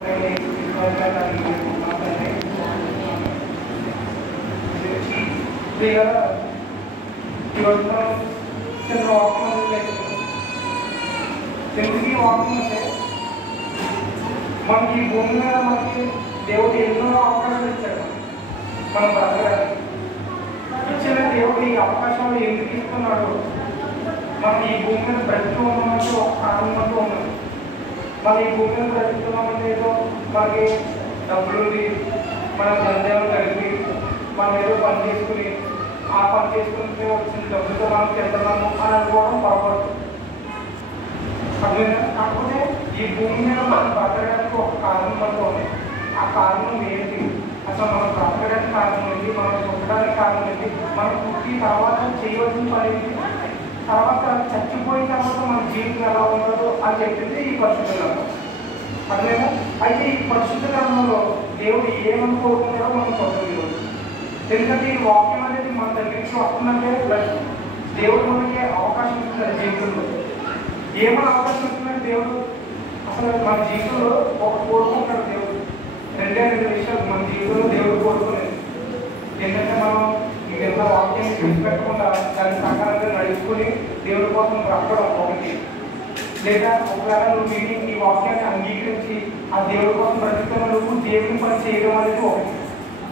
ఎందుకు ఈ వాకింగ్ అంటే మనకి ఈ భూమి మీద మనకి దేవుడు ఎన్నో అవకాశాలు ఇచ్చాడు. మనం బ్రతకడానికి ఇచ్చిన దేవుడు ఈ అవకాశాలు ఎందుకు ఇస్తున్నాడు? మనం ఈ భూమి మీద బ్రతికి ఉన్నామంటే ఒక కారణం అంటూ ఉన్నది. మనం ఈ భూమి మీద బ్రతుకుతున్నామంటే ఏదో మనకి డబ్బులుంది, మన దందేవం కలిపి మనం ఏదో పని చేసుకుని ఆ పని చేసుకుంటే వచ్చిన డబ్బులతో మనం తింటున్నాము అని అనుకోవడం పొరపాటు. అర్థమైనా? కాకపోతే ఈ భూమి మీద మనం బ్రతకడానికి ఒక కారణం అంటూ ఉంది. ఆ కారణం ఏంటి? అసలు మనం బ్రతకడానికి కారణం ఏంటి? మనం పుట్టడానికి కారణం ఏంటి? మనం పుట్టి తర్వాత చేయవలసిన పని ఏంటి? తర్వాత చచ్చిపోయిన తర్వాత మన జీవితం ఎలా ఉండదో అని చెప్పింది ఈ పరిశుద్ధ గ్రంథం. అర్థమైనా? అయితే ఈ పరిశుద్ధ గ్రంథంలో దేవుడు ఏమని కోరుకున్నాడో మనం చదువు. ఎందుకంటే ఈ వాక్యం అనేది మన దగ్గరికి వస్తుందంటే దేవుడు మనకి అవకాశం ఇస్తున్నారు జీవితంలో. ఏమైనా అవకాశం ఇస్తున్నాడు దేవుడు? అసలు మన జీవితంలో ఒక కోరుకుంటాడు దేవుడు. రెండు విషయాలు మన జీవితంలో దేవుడు కోరుకునేది. ఏంటంటే మనం మిగతా వాక్యాన్ని చూసిపెట్టకుండా దాని ప్రకారంగా నడుచుకుని దేవుడి కోసం బ్రతకడం ఒకటి, లేదా ఒకవేళ నువ్వు ఈ వాక్యాన్ని అంగీకరించి ఆ దేవుడి కోసం బ్రతుకుతున్న నువ్వు దేవుని పని చేయడం అనేది ఒకటి.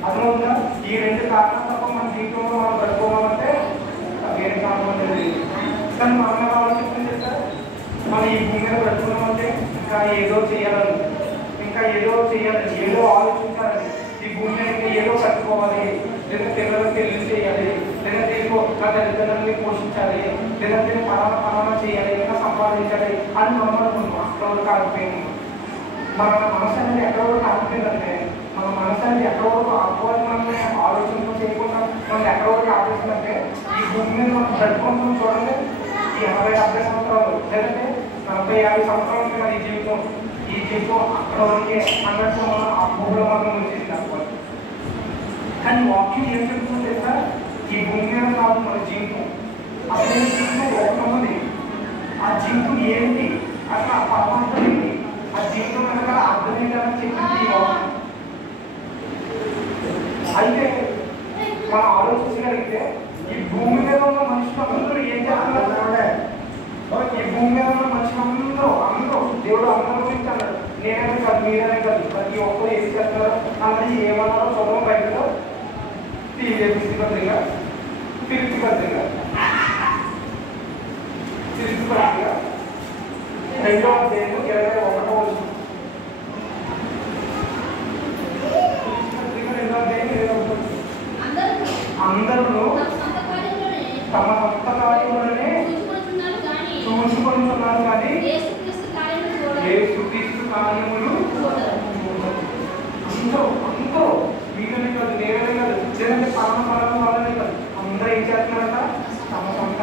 అర్థమవుతుందా? ఈ రెండు కారణాల తప్ప మన జీవితంలో మనం బ్రతుకోవాలంటే వేరే కారణం అనేది. కానీ మనం ఎలా ఆలోచిస్తుంది చెప్తారు, మనం ఈ భూమి మీద బ్రతుకున్నామంటే ఇంకా ఏదో చేయాలని, ఏదో ఆలోచించాలని, ఈ భూమి మీద ఇంకా ఏదో కట్టుకోవాలి, లేదా పిల్లలకు పెళ్లి చేయాలి, లేదంటే నా తల్లిదండ్రులని పోషించాలి, లేదంటే పలానా చేయాలి, ఇంకా సంపాదించాలి అని మనం అనుకుంటాం. అక్కడ కాకపోయింది మన మనసు అనేది ఎక్కడ వరకు ఆగిపోయిందంటే, మన మనసు అనేది ఎక్కడ వరకు ఆత్మని ఆలోచన చేయకుండా మనం ఎక్కడ వరకు ఆలోచిందంటే ఈ భూమి మీద మనం బ్రతుకుంటాం. చూడండి, ఈ 80-70 సంవత్సరాలు లేదంటే 40-50 సంవత్సరాలు ఉంటుంది కదా ఈ జీవితం అక్కడ వరకే అన్నట్టు మనం ఆ భూమిలో మనం వచ్చేసింది అనుకోవాలి. కానీ వాక్యం ఏం చెప్తుంది తెలుసా? ఈ భూమి మీద కాదు మన జీవితం, అసలు జీవితం ఒకటి. ఆ జీవితం ఏంటి, అసలు ఆ పరమాత్మ ఏంటి, ఆ జీవితం వెనకాల అర్థం ఏంటని చెప్పింది ఈ వాక్యం. అయితే మనం ఆలోచించగలిగితే ఈ భూమి మీద ఉన్న మనుషులందరూ ఏం చేస్తున్నారు? ఈ భూమి మీద ఉన్న మనుషులందరూ దేవుడు అందరూ గురించి అన్నాడు. నేనే కాదు, మీరే కాదు, ప్రతి ఒక్కరు ఏం చేస్తున్నారు అన్నది ఏమన్నారో చదువు బయటలో ఫిలిప్పీ పత్రిక 2వ అధ్యాయం 21వ వచనం. అందరూ తమ సొంత కార్యములనే చూసుకుంటున్నారు కానీ యేసుక్రీస్తు కార్యములు అందరూ మీదనే కాదు, నేనే కాదు, లేదంటే పరమ వాళ్ళనే కాదు, అందరూ ఏం చేస్తున్నారంట? తమ సొంత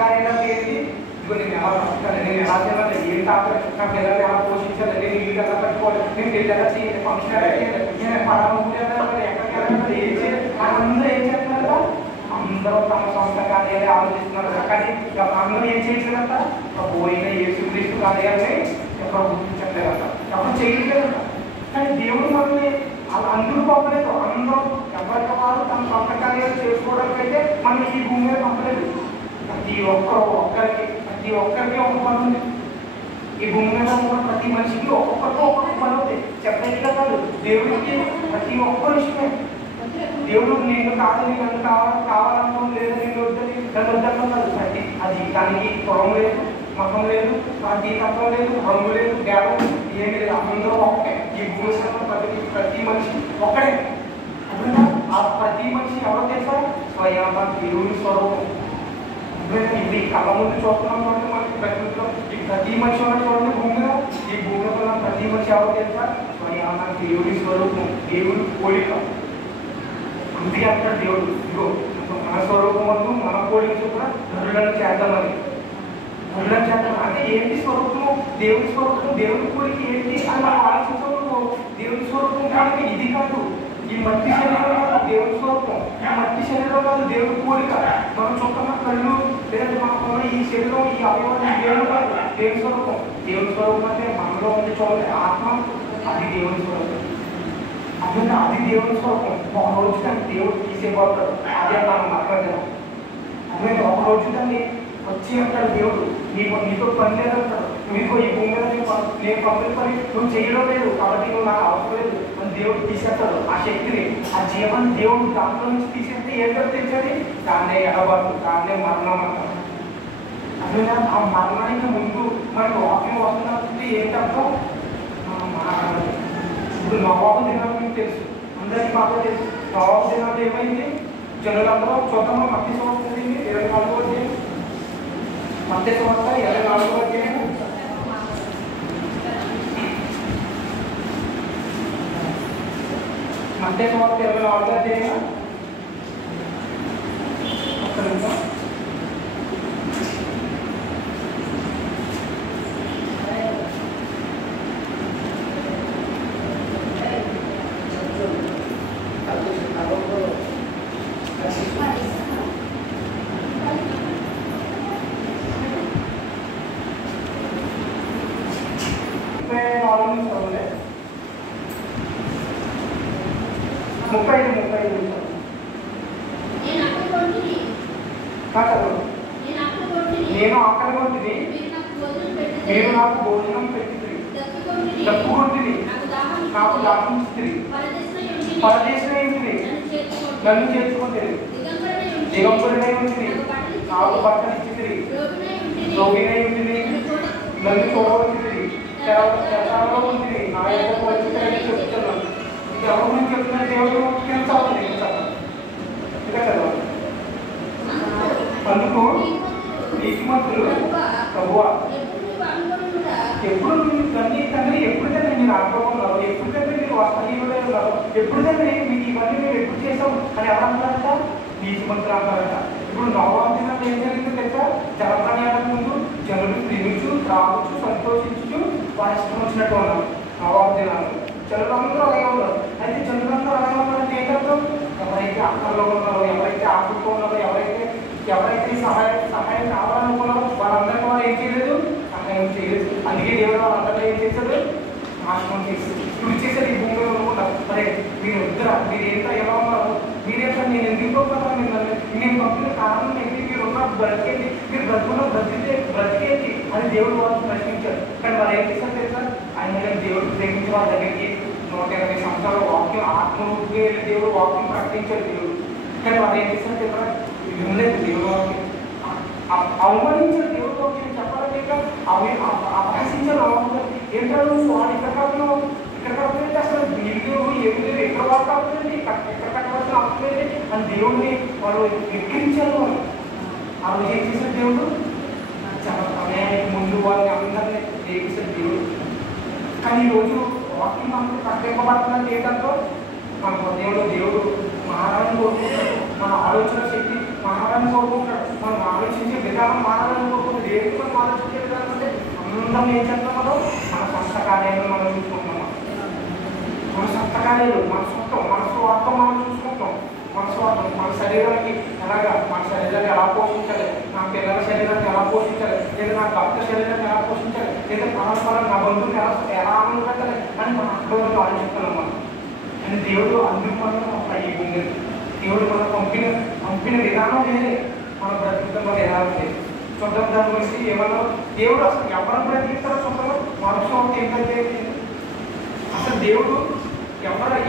కార్యాలు ఏంటి? ఇదిగో నేను ఎలా బ్రతకాలి, నేను ఎలా చేయాలి, ఏం తాకాలి, నా పిల్లలు ఎలా పోషించాలి, నేను ఇల్లు ఎలా కట్టుకోవాలి, నేను పెళ్లి ఎలా చేయాలి, ఫంక్షన్ ఎలా చేయాలి, నేను పరమ ఎక్కడికి వెళ్ళాలి, ఏం చేయాలి, అందరూ ఏం చేస్తున్నారట? అందరూ తమ సొంత కార్యాలే ఆలోచిస్తున్నారు. కానీ అందరూ ఏం చేయట్లేదంట? ప్రభు అయిన యేసుక్రీస్తు కార్యాలనే ఎప్పుడు గుర్తించట్లేదంట, ఎప్పుడు చేయట్లేదంట. కానీ దేవుడు మనల్ని అందరూ పంపలేదు. అందరూ ఎవరికి వారు తమ సొంత కార్యాలు చేసుకోవడానికి అయితే మనం ఈ భూమి మీద పంపలేదు. ప్రతి ఒక్కరికి ఒక పని ఉంది. ఈ భూమి మీద ఉన్న ప్రతి మనిషికి ఒక్కొక్క పని ఉంది. చెప్పేది కాదు, దేవుడికి ప్రతి ఒక్క విషయమే. దేవుడు నేను కాదు, నన్ను కావాలనుకోవడం లేదు, నేను వద్దని నన్ను వద్దనుకున్నాడు. అది దానికి కులం లేదు, మతం లేదు, తత్వం లేదు, రంగు లేదు, భేదం ఏమి లేదు. అందరూ ఒక్కటే. ఈ భూమి ప్రతి మనిషి ఒక్కడే. అర్థంగా ఆ ప్రతి మనిషి ఎవరో తెలుసా? స్వయంగా దేవుని స్వరూపం. ఇది కళ్ళ ముందు చూస్తున్నాం కాబట్టి మనకి ప్రకృతిలో ఈ ప్రతి మనిషి ఉన్న చూడండి భూమి మీద. ఈ భూమిలో ఉన్న ప్రతి మనిషి ఎవరో తెలుసా? స్వయంగా దేవుని స్వరూపం, దేవుని పోలిక. అందుకే అంటాడు దేవుడు, ఇదిగో మన స్వరూపం మన పోలిక చొప్పున నరులను చేద్దామని. నరులను చేద్దాం అంటే ఏంటి స్వరూపము? దేవుని స్వరూపం, దేవుని పోలిక ఏంటి అని మనం ఆలోచించకూడదు. దేవుని స్వరూపం కానీ ఇది కాదు, ఈ మట్టి శరీరం కాదు దేవుని స్వరూపం, ఈ మట్టి శరీరం కాదు దేవుని పోలిక. మనం చుట్టన్న కళ్ళు లేదంటే మనకున్న ఈ శరీరం, ఈ అవయవాలు దేవుడు కాదు, దేవుని స్వరూపం. దేవుని స్వరూపం అంటే మనలో ఉంది చూడండి, ఆత్మ అది దేవుని స్వరూపం. అందుకే అది దేవుని స్వరూపం. ఒక రోజు కానీ దేవుడు తీసేపోతాడు. అదే మనం మాట్లాడదాం. అందుకే ఒక రోజు కానీ వచ్చి అంటాడు దేవుడు, నీతో పని లేదంటాడు. నీకు ఈ భూమి మీద నేను పంపిన పని నువ్వు చేయడం లేదు కాబట్టి నువ్వు నాకు అవసరం లేదు అని దేవుడు తీసేస్తాడు. ఆ శక్తిని, ఆ జీవాన్ని దేవుడు దాంట్లో నుంచి తీసేస్తే ఏంటో తెచ్చాడు, దాన్నే ఎడబాటు, దాన్నే మరణం అంటారు. అందుకే ఆ మరణానికి ముందు మనకు వాక్యం వస్తున్నప్పుడు ఏంటంటే మారాలి. ఇప్పుడు నవాబు దినాలు మీకు తెలుసు, అందరికీ బాగా తెలుసు. నవాబు దినాలు ఏమైంది? జనులందరూ చూద్దామా మధ్య సంవత్సరం 24వ అధ్యాయం, మధ్య సంవత్సరం 24వ అధ్యాయం. మధ్య సంవత్సరం 24వ అధ్యాయం. ఒక్క నిమిషం. నేను ఆకలి కొట్టింది, మీరు నాకు భోజనం పెట్టింది, తప్పుకొంటిని, నాకు దాహించింది, పరదేశం ఏంటిది, నన్ను చేర్చుకుంటుంది, దిగంబరుడై ఉంటుంది, నాకు బట్టలు ఇచ్చింది, రోగినై ఉంటుంది, నన్ను చూడవచ్చింది, చెరసాలలో ఉంటుంది, నా యొక్క వచ్చి చెప్తున్నాను. ఇది ఎవరి నుంచి చెప్తున్నా దేవుడు కింద చదవండి, ఇంకా చదవండి. అందుకు నీతిమంతులు ప్రభువా, ఎప్పుడు తండ్రి ఎప్పుడైతే మీరు అనుభవంలో, ఎప్పుడైతే మీరు వస్తీయులై ఉన్నారు, ఎప్పుడైతే మీకు ఇవన్నీ మేము ఎప్పుడు చేసాం అని ఎవరంటారంట? నీతిమంతులు అంటారంట. ఇప్పుడు నవాబు దినాలు ఏం జరిగిందో తెలుసా? జలప్రయాణం ముందు జనులు తినుచు, త్రాగుచు, సంతోషించు, వారి ఇష్టం వచ్చినట్టు ఉన్నారు. నవాబు దినాలు జనులందరూ అలాగే ఉన్నారు. అయితే జనులందరూ అలాగే ఉన్నారంటే ఏంటంటే ఎవరైతే అక్కర్లో ఉన్నారో, ఎవరైతే ఆకుతో ఉన్నారో, ఎవరైతే సహాయం కావాలనుకున్నారో వాళ్ళందరికీ వాళ్ళు ఏం చేయలేదు, సహాయం చేయలేదు. అందుకే దేవుడు వాళ్ళందరినీ ఏం చేశాడు? నాశనం చేశాడు. ఇప్పుడు చేసేది ఈ భూమిలో అనుకుంటారు, అరే మీరు వద్దురా, మీరు ఏంటో ఎలా ఉన్నారు, మీరేంటో నేను ఎందుకు కదా నేను పంపిన కారణం ఏంటి, మీరు ఉన్న బ్రతికేది, మీరు బ్రతుకున్న బ్రతికేది అని దేవుడు వాళ్ళు ప్రశ్నించారు. కానీ వాళ్ళు ఏం చేశారు తెలుసా? ఆయన దేవుడు ప్రేమించి వాళ్ళ దగ్గరికి 120 సంవత్సరాల వాక్యం ఆత్మరూపంగా వెళ్ళి దేవుడు వాక్యం ప్రకటించారు దేవుడు. కానీ వాళ్ళు ఏం చేశారు తెలుసా? వినలేదు దేవుడు వాక్యం, అవమానించారు దేవుడు వాక్యం. చెప్పాలంటే అపహసించారు. ఏంటో వాడు ఇక్కడ కాకపోతే అసలు వీళ్ళు ఏమి లేదు, ఎక్కడ వాళ్ళు కాకపోతే ఎక్కడ కట్టవలసిన అవసరం లేదు అని దేవుడిని వాళ్ళు ఎక్కిరించారు. వాళ్ళు ఆ రోజు ఏం చేశారు దేవుడు? చాలా సమయానికి ముందు వాళ్ళని అందరినీ చేశారు దేవుడు. కానీ ఈరోజు వాక్యం మనకు ప్రకటింపబడుతుందంటే ఏంటంటే మన దేవుడు మారాలని కోరుకుంటాడు. మన ఆలోచన శక్తి మారాలని కోరుకుంటాడు. మనం ఆలోచించే విధానం మారాలని కోరుకుంటాడు. ఏంటి మనం ఆలోచించే విధానం అంటే అందరం ఏం చేస్తున్నామో మన సొంత కార్యాలను మనం చూసుకుంటున్నామా? మన సొంత కార్యాలు, మన సొంతం, మన స్వార్థం మనం చూసుకుంటాం. మన స్వార్థం, మన శరీరానికి మన శరీరాన్ని ఎలా పోషించాలి, నా పిల్లల శరీరాన్ని ఎలా పోషించాలి, లేదా నా భర్త శరీరాన్ని ఎలా పోషించాలి, లేదా పరస్పరం నా బంధువుని ఎలా ఆనందపెట్టాలి అని మన అర్థంలో ఆలోచిస్తున్నాం మనం. అని దేవుడు అందుకు మనం ఈ భూమి దేవుడు మనం పంపిన విధానం వేరే, మన బ్రతుకుతున్న విధానం లేదు. చూద్దాం దాని గురించి ఏమన్నా దేవుడు అసలు ఎవరిని బ్రతికిస్తారో చూద్దాం. మనుషులు ఏంటంటే అసలు దేవుడు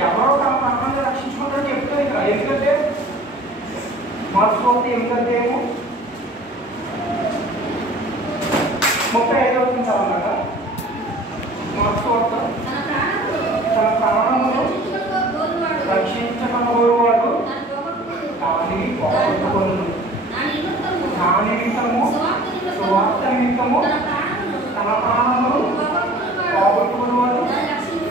ఎవరో తమ ప్రాణాన్ని రక్షించుకుంటారని చెప్తారు ఇక్కడ. ఎందుకంటే మనుషులు ఏమిటంటే 35 అన్నమాట. మనుషులు తన ప్రాణమును రక్షించకపోవాడు దానిని పోగొట్టుకొను, దాని నిమిత్తము సువార్త నిమిత్తము తన ప్రాణమును పోగొట్టుకునేవాడు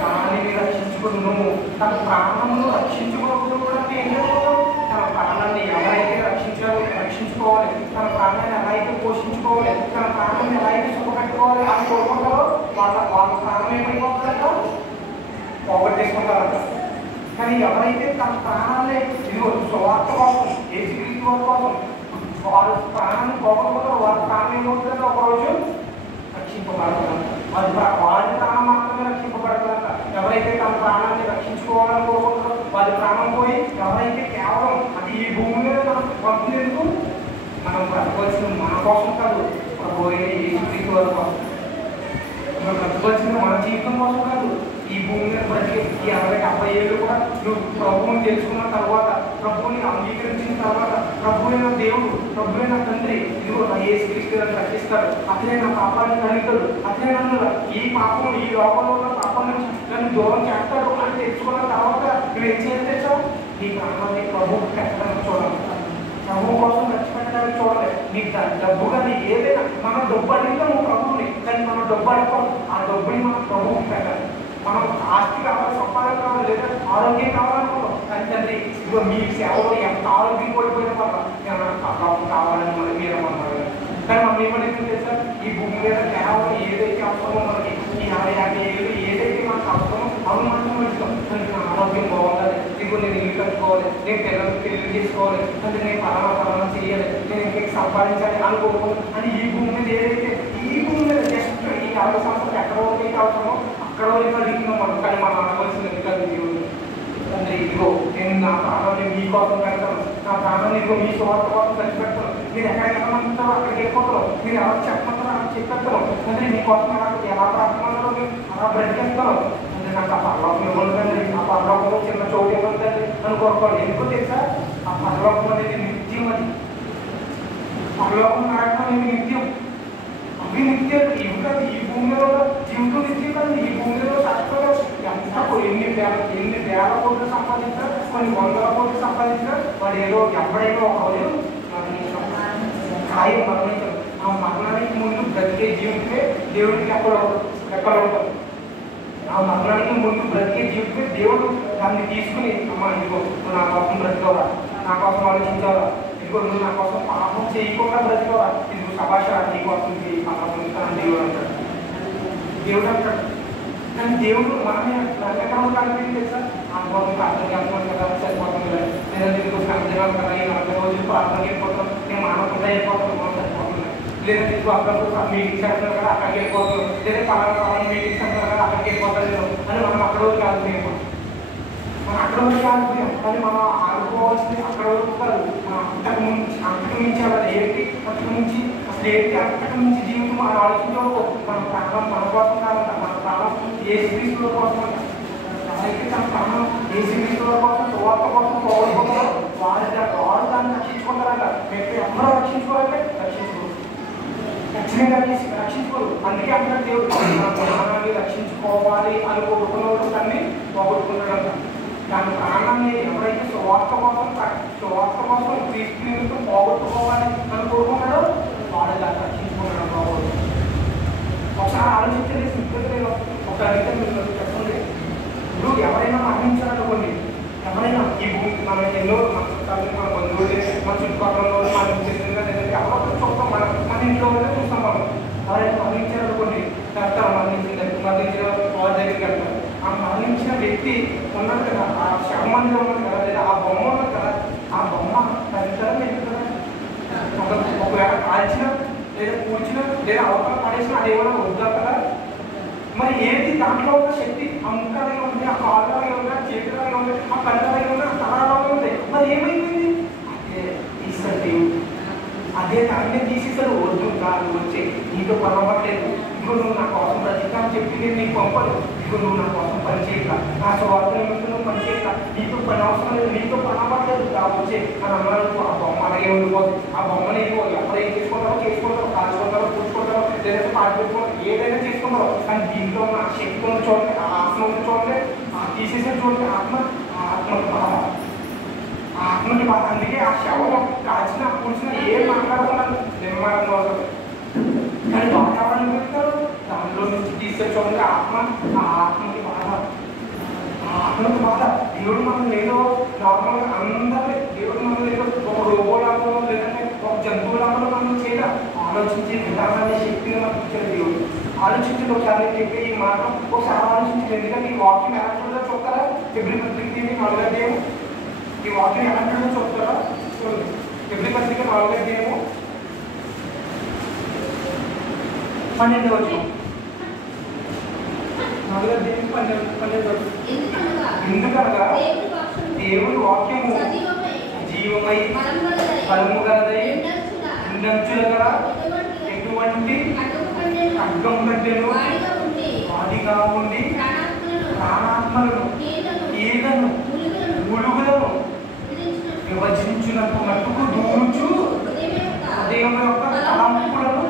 దానిని రక్షించుకును. తన ప్రాణమును రక్షించుకోకపోవడం ఏం చేయకూడదు? తన ప్రాణాన్ని ఎవరైతే రక్షించుకోవాలి, తన ప్రాణాన్ని ఎలా అయితే పోషించుకోవాలి, తన ప్రాణాన్ని ఎలా అయితే సుఖపెట్టుకోవాలి అని కోరుకుంటారో వాళ్ళ ప్రాణం ఏమైపోతుందంట? పోగొట్టేసుకుంటారంట. కానీ ఎవరైతే తన ప్రాణాన్ని స్వార్థ కోసం, యేసుక్రీస్తు వారి కోసం వాళ్ళ ప్రాణాన్ని పోగొట్టుకుంటారో వాళ్ళ ప్రాణం ఏమవుతుందంటే ఒకరోజు రక్షింపబడతారంట. వాళ్ళ ప్రాణం మాత్రమే రక్షింపబడతారంట. ఎవరైతే తన ప్రాణాన్ని రక్షించుకోవాలని కోరుకుంటారో వారి ప్రాణం పోయి, ఎవరైతే కేవలం అంటే ఈ భూమి మీద మనం పంపినందుకు మనం బ్రతకవలసిన మన కోసం కాదు, ప్రభు అయిన యేసుక్రీస్తు వారి కోసం. మనం బ్రతకవలసిన మన జీవితం కోసం కాదు. ఈ భూమి మీద బ్రతికే ఈ 60-70 ఏళ్ళు కూడా నువ్వు ప్రభువుని తెలుసుకున్న తర్వాత, ప్రభువుని అంగీకరించిన తర్వాత, ప్రభువైన దేవుడు, ప్రభువైన తండ్రి ఇదిగో నా యేసుక్రీస్తు గారిని రక్షిస్తాడు, అతనే నా పాపాన్ని కలుగుతాడు, అతనే నన్ను ఈ పాపం ఈ లోకంలో ఉన్న పాపం నుంచి నన్ను దూరం చేస్తాడు అని తెలుసుకున్న తర్వాత నువ్వేం చేయాలి తెలుసా? నీ ప్రాణాన్ని ప్రభువు పెట్టడానికి చూడాలి, ప్రభు కోసం ఖర్చు పెట్టడానికి చూడలేదు. నీ డబ్బు కానీ ఏదైనా మనం డబ్బు అడిగితే నువ్వు ప్రభువుని, కానీ మనం డబ్బు అడుగుతాం, ఆ డబ్బుని మనం ప్రభువుకి పెట్టాలి. మనం ఆస్తి కావాలి, సంపాదన కావాలి, లేదా ఆరోగ్యం కావాలనుకుంటాం, కానీ తండ్రి ఇదిగో మీ సేవలో ఎంత ఆరోగ్యం కోల్పోయిన వల్ల నేను కావాలని మనం మీరు అన్నారు. కానీ మనం ఏమనేది తెలుసా? ఈ భూమి మీద కేవలం ఏదైతే అవసరమో మనకి ఈ 60-50 ఏళ్ళు ఏదైతే మనకు అవసరమో అవి మాత్రం పెడతాం. నా ఆరోగ్యం బాగుండాలి, ఇదిగో నేను ఇల్లు కట్టుకోవాలి, నేను పిల్లలకు పెళ్లి చేసుకోవాలి, అంటే నేను పలానా చేయాలి, నేను ఇంకే సంపాదించాలి అనుకోకూడదు అని ఈ భూమి మీద ఏదైతే ఈ భూమి మీద జస్ట్ ఈ 60 సంవత్సరాలు ఎక్కడ వరకు అయితే అవసరమో అక్కడ వరకు అడిగినాం మనం. కానీ మనం అనవలసిన ఎందుకంటే దేవుడు తండ్రి ఇదిగో నేను నా ప్రాణాన్ని మీకోసం పెడతాను, నా ప్రాణాన్ని ఇదిగో మీ స్వార్థ కోసం ఖర్చు పెడతాను, మీరు ఎక్కడికి వెళ్ళమంటారో అక్కడికి వెళ్ళిపోతారు, మీరు ఎవరు చెప్పమంటారో అక్కడ చెప్పేస్తాను, తండ్రి మీకోసం నాకు ఎలా ప్రార్థనలో అలా బ్రతికేస్తాను, అంటే నాకు ఆ పరలోకం ఇవ్వదండి, ఆ పరలోకంలో చిన్న చోటు ఇవ్వదండి అని కోరుకోండి. ఎందుకో తెలుసా? ఆ పరలోకం అనేది నిత్యం, అది పరలోకం నరకం అనేది నిత్యం, అవి నిత్యం. ఇవి కాదు ఈ భూమిలో జీవితం నిత్యం కాదు. ఈ భూమిలో చచ్చిపోయారు ఎంత ఎన్ని వేల కోట్లు సంపాదించినా, కొన్ని 100 కోట్లు సంపాదించినా వాడు ఏదో ఎప్పుడైనా ఒక రోజు ఖాయం మరణించారు. ఆ మరణానికి ముందు బ్రతికే జీవితమే దేవుడికి ఎక్కడ ఉంటుంది. ఆ మరణానికి ముందు బ్రతికే జీవితమే దేవుడు దాన్ని తీసుకుని అమ్మ ఇదిగో నువ్వు నా కోసం బ్రతికోవా, నా కోసం ఆలోచించావా, ఇదిగో నువ్వు నా కోసం పాపం చేయకుండా బ్రతికోవా, ఇదిగో సభాష నీ కోసం పాపం దేవుడు అంటాడు. దేవుడు అంటాడు. కానీ దేవుడు మనమే ఎక్కడ కనిపించింది తెలుసా? అనుభవం ప్రార్థనకి అనుకోండి కదా, సరిపోతుంది కదా, లేదా నీకు సందేహాలు కదా, ఈ 40 రోజులు ప్రార్థనకి వెళ్ళిపోతాం, నేను మానకుండా వెళ్ళిపోతాను, మనం సరిపోతుంది, లేదా నీకు అప్పుడప్పుడు మీటింగ్స్ అంటున్నారు కదా అక్కడికి వెళ్ళిపోతాం, లేదా పలానా మీటింగ్స్ అంటున్నారు కదా అక్కడికి వెళ్ళిపోతాను అని మనం అక్కడ వరకు ఆగిపోయాం. మనం అక్కడ వరకు ఆగిపోయాం, కానీ మనం ఆడుకోవాల్సింది అక్కడ వరకు కాదు. మనం అంతకు మించి అలా ఏంటి, అంతకు మించి అసలు ఏంటి, అంతకు మించి జీవితం మనం ఆలోచించకూడదు. మన ప్రాణం మన కోసం కాదంట, మన ప్రాణం యేసుక్రీస్తు కోసం అంట. ఎవరైతే తన ప్రాణం యేసుక్రీస్తు కోసం సువార్త కోసం పోగొట్టుకుంటారో వారు దాన్ని రక్షించుకుంటారంట. మేము ఎవరో రక్షించుకోవాలంటే ఖచ్చితంగా రక్షించుకోరు. అందుకే అంటారు దేవుడు మన ప్రాణాన్ని రక్షించుకోవాలి అని కోరుకున్నవాడు దాన్ని పోగొట్టుకుంటాడంట. దాని ప్రాణాన్ని ఎవరైతే సువార్త కోసం క్రీస్తు నిమిత్తం పోగొట్టుకోవాలి అని కోరుకున్నాడో వాడు దాన్ని రక్షించుకున్నాడు బాగోదు. ఒకసారి ఆలోచించండి, సింపుల్గా నేను ఒక అడిగితే మీరు చెప్పండి. ఇప్పుడు ఎవరైనా మరణించాలనుకోండి, ఎవరైనా ఈ భూమి మనం ఎన్నో మన చుట్టాలు, మన బంధువులు, మన చుట్టుపక్కల మనం చేసిన ఎవరో చూస్తాం, మన ఇంట్లో చూస్తాం. మనం ఎవరైనా మరణించాలనుకోండి, చెప్తారు మరణించిన వారి దగ్గరికి వెళ్తారు. ఆ మరణించిన వ్యక్తి ఉన్నది కదా, ఆ శవంలో ఉన్నది కదా, లేదా ఆ బొమ్మ ఉన్నది కదా, ఆ బొమ్మ తగ్గుతారా లేదు కదా. ఒకవేళ కాల్చిన లేదా కూర్చిన లేదా అవతల పడేసిన అది ఏమైనా వద్దా కదా. మరి ఏంటి దాంట్లో ఉన్న శక్తి? ఆ ముక్కలాగే ఉంది, ఆ కాళ్ళలాగే ఉంది, ఆ చేతులాగే ఉంది, ఆ కళ్ళలాగే ఉంది, ఆ తలలాగే ఉంది. మరి ఏమైపోయింది? అదే తీసాడు దేవుడు, అదే దాన్ని తీసేసాడు. వద్దు కాదు వచ్చే నీతో పరవట్లేదు, ఇదిగో నువ్వు నా కోసం బ్రతికాలని చెప్పి నేను నీకు పంపదు, ఇదిగో నువ్వు నా కోసం పని చేయక, నా స్వార్థ నిమిత్తం నువ్వు పని చేయక, నీతో పని అవసరం లేదు, నీతో పని అవ్వట్లేదు వచ్చే అని అన్నారు. ఆ బొమ్మ అలాగే ఉండిపోతుంది. ఆ బొమ్మని ఎవరు ఏం చేసుకుంటారో కాల్చుకుంటారో కూర్చుకుంటారో లేదంటే పాటు పెట్టుకుంటారో ఏదైనా చేసుకుంటారో, కానీ దీంట్లో ఉన్న ఆ శక్తి ఉన్న చూడండి, ఆ ఆత్మ ఉన్న చూడండి, ఆ తీసేసిన చూడండి, ఆత్మకి బాధ, ఆత్మకి బాధ. అందుకే ఆ శవం కాల్చిన కూర్చిన ఏం మాట్లాడకుండా నిర్మాణంగా ఉంటుంది. కానీ వాతావరణం పెడతారు, దానిలో నుంచి తీసే చూడండి ఆ ఆత్మకి బాధ, ఆత్మకి బాధ. దేవుడు మనం లేదో నార్మల్గా అందరినీ దేవుడు మనం లేదో ఒక రోబోలాగా లేదంటే ఒక జంతువులాగా మనం చేయాలి. ఆలోచించే విధానాన్ని శక్తిని మనకు ఇచ్చిన దేవుడు. ఆలోచించండి ఒకసారి చెప్పే ఈ మాట ఒకసారి ఆలోచించండి. ఎందుకంటే ఈ వాక్యం ఎలా చూడాలో చూస్తారా? ఫిబ్రవరి పత్రిక 4వ అధ్యాయం, ఈ వాక్యం ఎలా చూడాలో చూస్తారా? చూడండి, ఫిబ్రవరి పత్రిక 4వ అధ్యాయము 12వ వచనం, 4వ అధ్యాయం 12వ వచనం. ఎందుకనగా దేవుని వాక్యము జీవమై బలము గలదై రెండంచుల గల ఎటువంటి ఖడ్గం కంటేను వాడిగా ఉండి ప్రాణాత్మలను ఈగను ములుగులను విభజించినంత మట్టుకు దూరుచు హృదయం యొక్క తలంపులను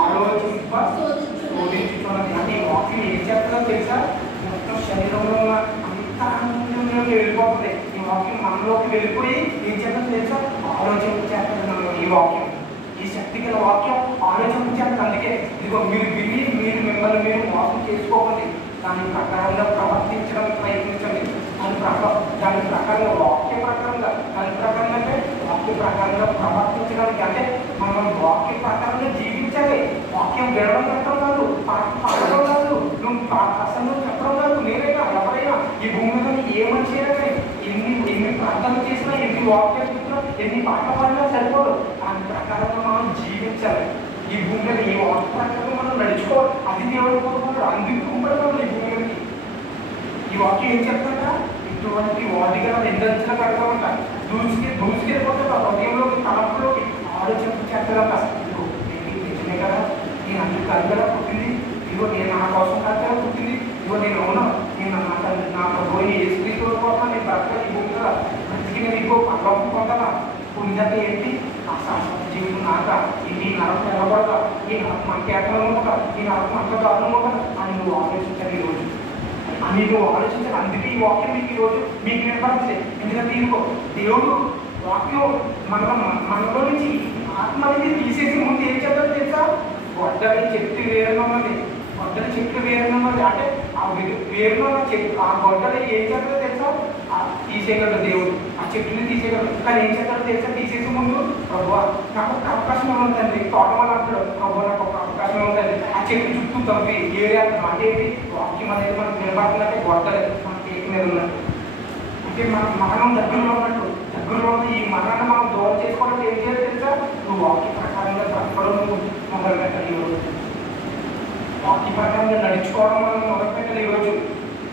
ఆలోచింప శోధించుతున్నది. అంటే ఈ వాక్యం ఏం చెప్తుందో తెలుసా? మొత్తం శరీరంలో ఉన్న అంతా వెళ్ళిపోతుంది. ఈ వాక్యం మనలోకి వెళ్ళిపోయి ఏం చెప్తుందో తెలుసా? ఆలోచించేస్తున్నాను. ఈ వాక్యం, ఈ శక్తి గల వాక్యం ఆలోచించేస్తుంది. అందుకే ఇదిగో మీరు విని మిమ్మల్ని మీరు మోసం చేసుకోకండి, దాని ప్రకారంగా ప్రవర్తించడానికి ప్రయత్నించండి. దాని ప్రకారంగా వాక్య ప్రకారంగా వాక్య ప్రకారంగా ప్రవర్తించడానికి, అంటే మనం వాక్య ప్రకారంగా జీవించాలి. వాక్యం వినడం చెప్పడం కాదు, పాడడం కాదు, అసలు చెప్పడం కాదు. నేనైనా ఎవరైనా ఈ భూమి మీద ఏ మనిషి అయినా కానీ ఎన్ని ప్రార్థనలు చేసినా, ఎన్ని వాక్యాలు చెప్పినా, ఎన్ని పాటలు పాడినా సరిపోదు. దాని ప్రకారంగా మనం జీవించాలి. ఈ భూమి మీద ఈ వాక్య ప్రకారంగా మనం నడుచుకోవాలి. అది దేవుడు కోరుకుంటాడు. అందుకు పడతాడు ఈ భూమి మీదకి. ఈ వాక్యం ఏం చెప్తాక ఇటువంటి వాటిగా రెండంచుల కడతామంట. దూసుకెళ్ళిపోతాడు ఆ హృదయంలోకి, తలంపులోకి ఆలోచించేస్తాడంట. ఇదిగో నిజమే కదా, నేను అందుకు కలుగలా పుట్టింది, ఇదిగో నేను నా కోసం కలుగలా పుట్టింది, ఇదిగో నేను అవునా, నేను నా ప్రభుని ఏసుక్రీస్తు కోసం నేను బ్రతక ఈ భూమి కదా బ్రతికి నేను ఇదిగో పర్లోకం పొందాలా, పొందాక ఏంటి ఆ శాశ్వత జీవితం నాక, ఈ నరకం నిలబడక, ఈ నరకం మన కేటలో ఉండక, ఈ నరకం అంత దారుణం ఉండక అని నువ్వు ఆలోచించాలి. ఈరోజు అని నువ్వు ఆలోచించాలి. అందుకే ఈ వాక్యం మీకు ఈరోజు మీకు వినపడుతుంది. ఎందుకంటే ఇదిగో దేవుడు వాక్యం మనలో నుంచి ఆత్మ అనేది తీసేసి ముందు ఏం చేద్దాం తెలుసా? గొడ్డలి చెట్టు వేరున్నది, గొడ్డలి చెట్లు వేరున్నది. అంటే ఆ వేరులో చెట్టు, ఆ గొడ్డలి ఏం చేద్దామో తెలుసా? తీసేయగలడు దేవుడు, ఆ చెట్టుని తీసేయగలడు. కానీ ఏం చేస్తాడో తెలుసా? తీసేసి ముందు ప్రభువా నాకు ఒక అవకాశం ఏముందండి, తోటమాల అంటాడు, ప్రభు నాకు ఒక అవకాశం ఏముందండి, ఆ చెట్టు చుట్టూ తవ్వి ఏరియాలి. అంటే ఏంటి? వాక్యం అనేది మనకు నిలబడుతుందంటే గొడ్డలి మన చేతి మీద ఉన్నట్టు. అంటే మన మరణం దగ్గరలో ఉన్నట్టు. దగ్గరలో ఉన్న ఈ మరణాన్ని మనం దూరం చేసుకోవడానికి ఏం చేయాలి తెలుసా? నువ్వు వాక్య ప్రకారంగా బ్రతకడం నువ్వు మొదలు పెట్టాలి. ఈరోజు వాక్య ప్రకారంగా నడుచుకోవడం మనం మొదలు పెట్టాలి ఈరోజు.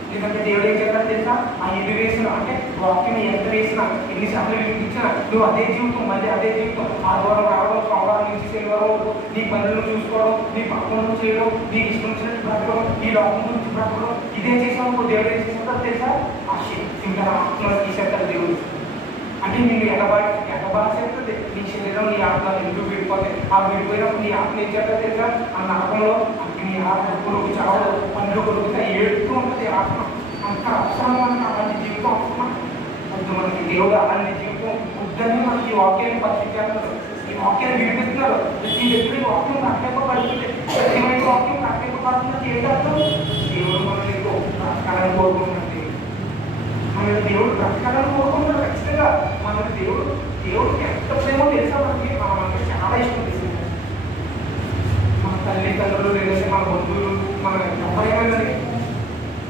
ఎందుకంటే దేవుడు ఏం చేద్దాం తెలుసా? ఆ ఎన్ని వేసినా, అంటే వాక్యం ఎంత వేసినా, ఎన్నిసార్లు వినిపించినా నువ్వు అదే జీవితం, మళ్ళీ అదే జీవితం. ఆదివారం రావడం, సోమవారం నుంచి శనివారం నీ పనులను చూసుకోవడం, నీ పక్కన చేయడం, నీకు ఇష్టం వచ్చినట్టు బ్రతకడం, ఈ లోకం గురించి బ్రతకడం, ఇదే చేసావు. దేవుడు ఏం చేసేస్తాడు తెలుసా? ఆ శక్తి ఆత్మ తీసేస్తాడు దేవుడు. అంటే నిన్ను ఎగబాసేస్తుంది. నీ శరీరం, నీ ఆత్మ ఎందుకు విడిపోతాయి. ఆ విడిపోయినప్పుడు నీ ఆత్మ ఏం చేస్తారు తెలుసా? ఆ నరకంలో నీ ఆత్మ కొడుకు చావదు, పండ్లు కొడుకుతా ఏడుతూ ఉంటుంది ఆత్మ. అంత అవసరం మనకి అలాంటి జీవితం అవసరం. వద్దు మనకి దేవుడు అలాంటి జీవితం వద్దని మనకి ఈ వాక్యాన్ని పరిశీలించారు. ఈ వాక్యాన్ని విడిపిస్తున్నారు. ప్రతి దగ్గర ఈ వాక్యం కట్టెప్పబడుతుంది. ప్రతిమైన వాక్యం కట్టెప్పబడుతున్నది ఏంటి అర్థం? దేవుడు మనకి బ్రతకాలని కోరుకుంటున్నాడు. మన దేవుడు బ్రతకాలని కోరుకుంటున్నాడు. ఖచ్చితంగా మనకి దేవుడికి ఎంత ప్రేమో తెలుసా? మనకి మనకి చాలా ఇష్టం తెలుసు. మన తల్లిదండ్రులు, లేదంటే మన బంధువులు, మన ఎవరైనా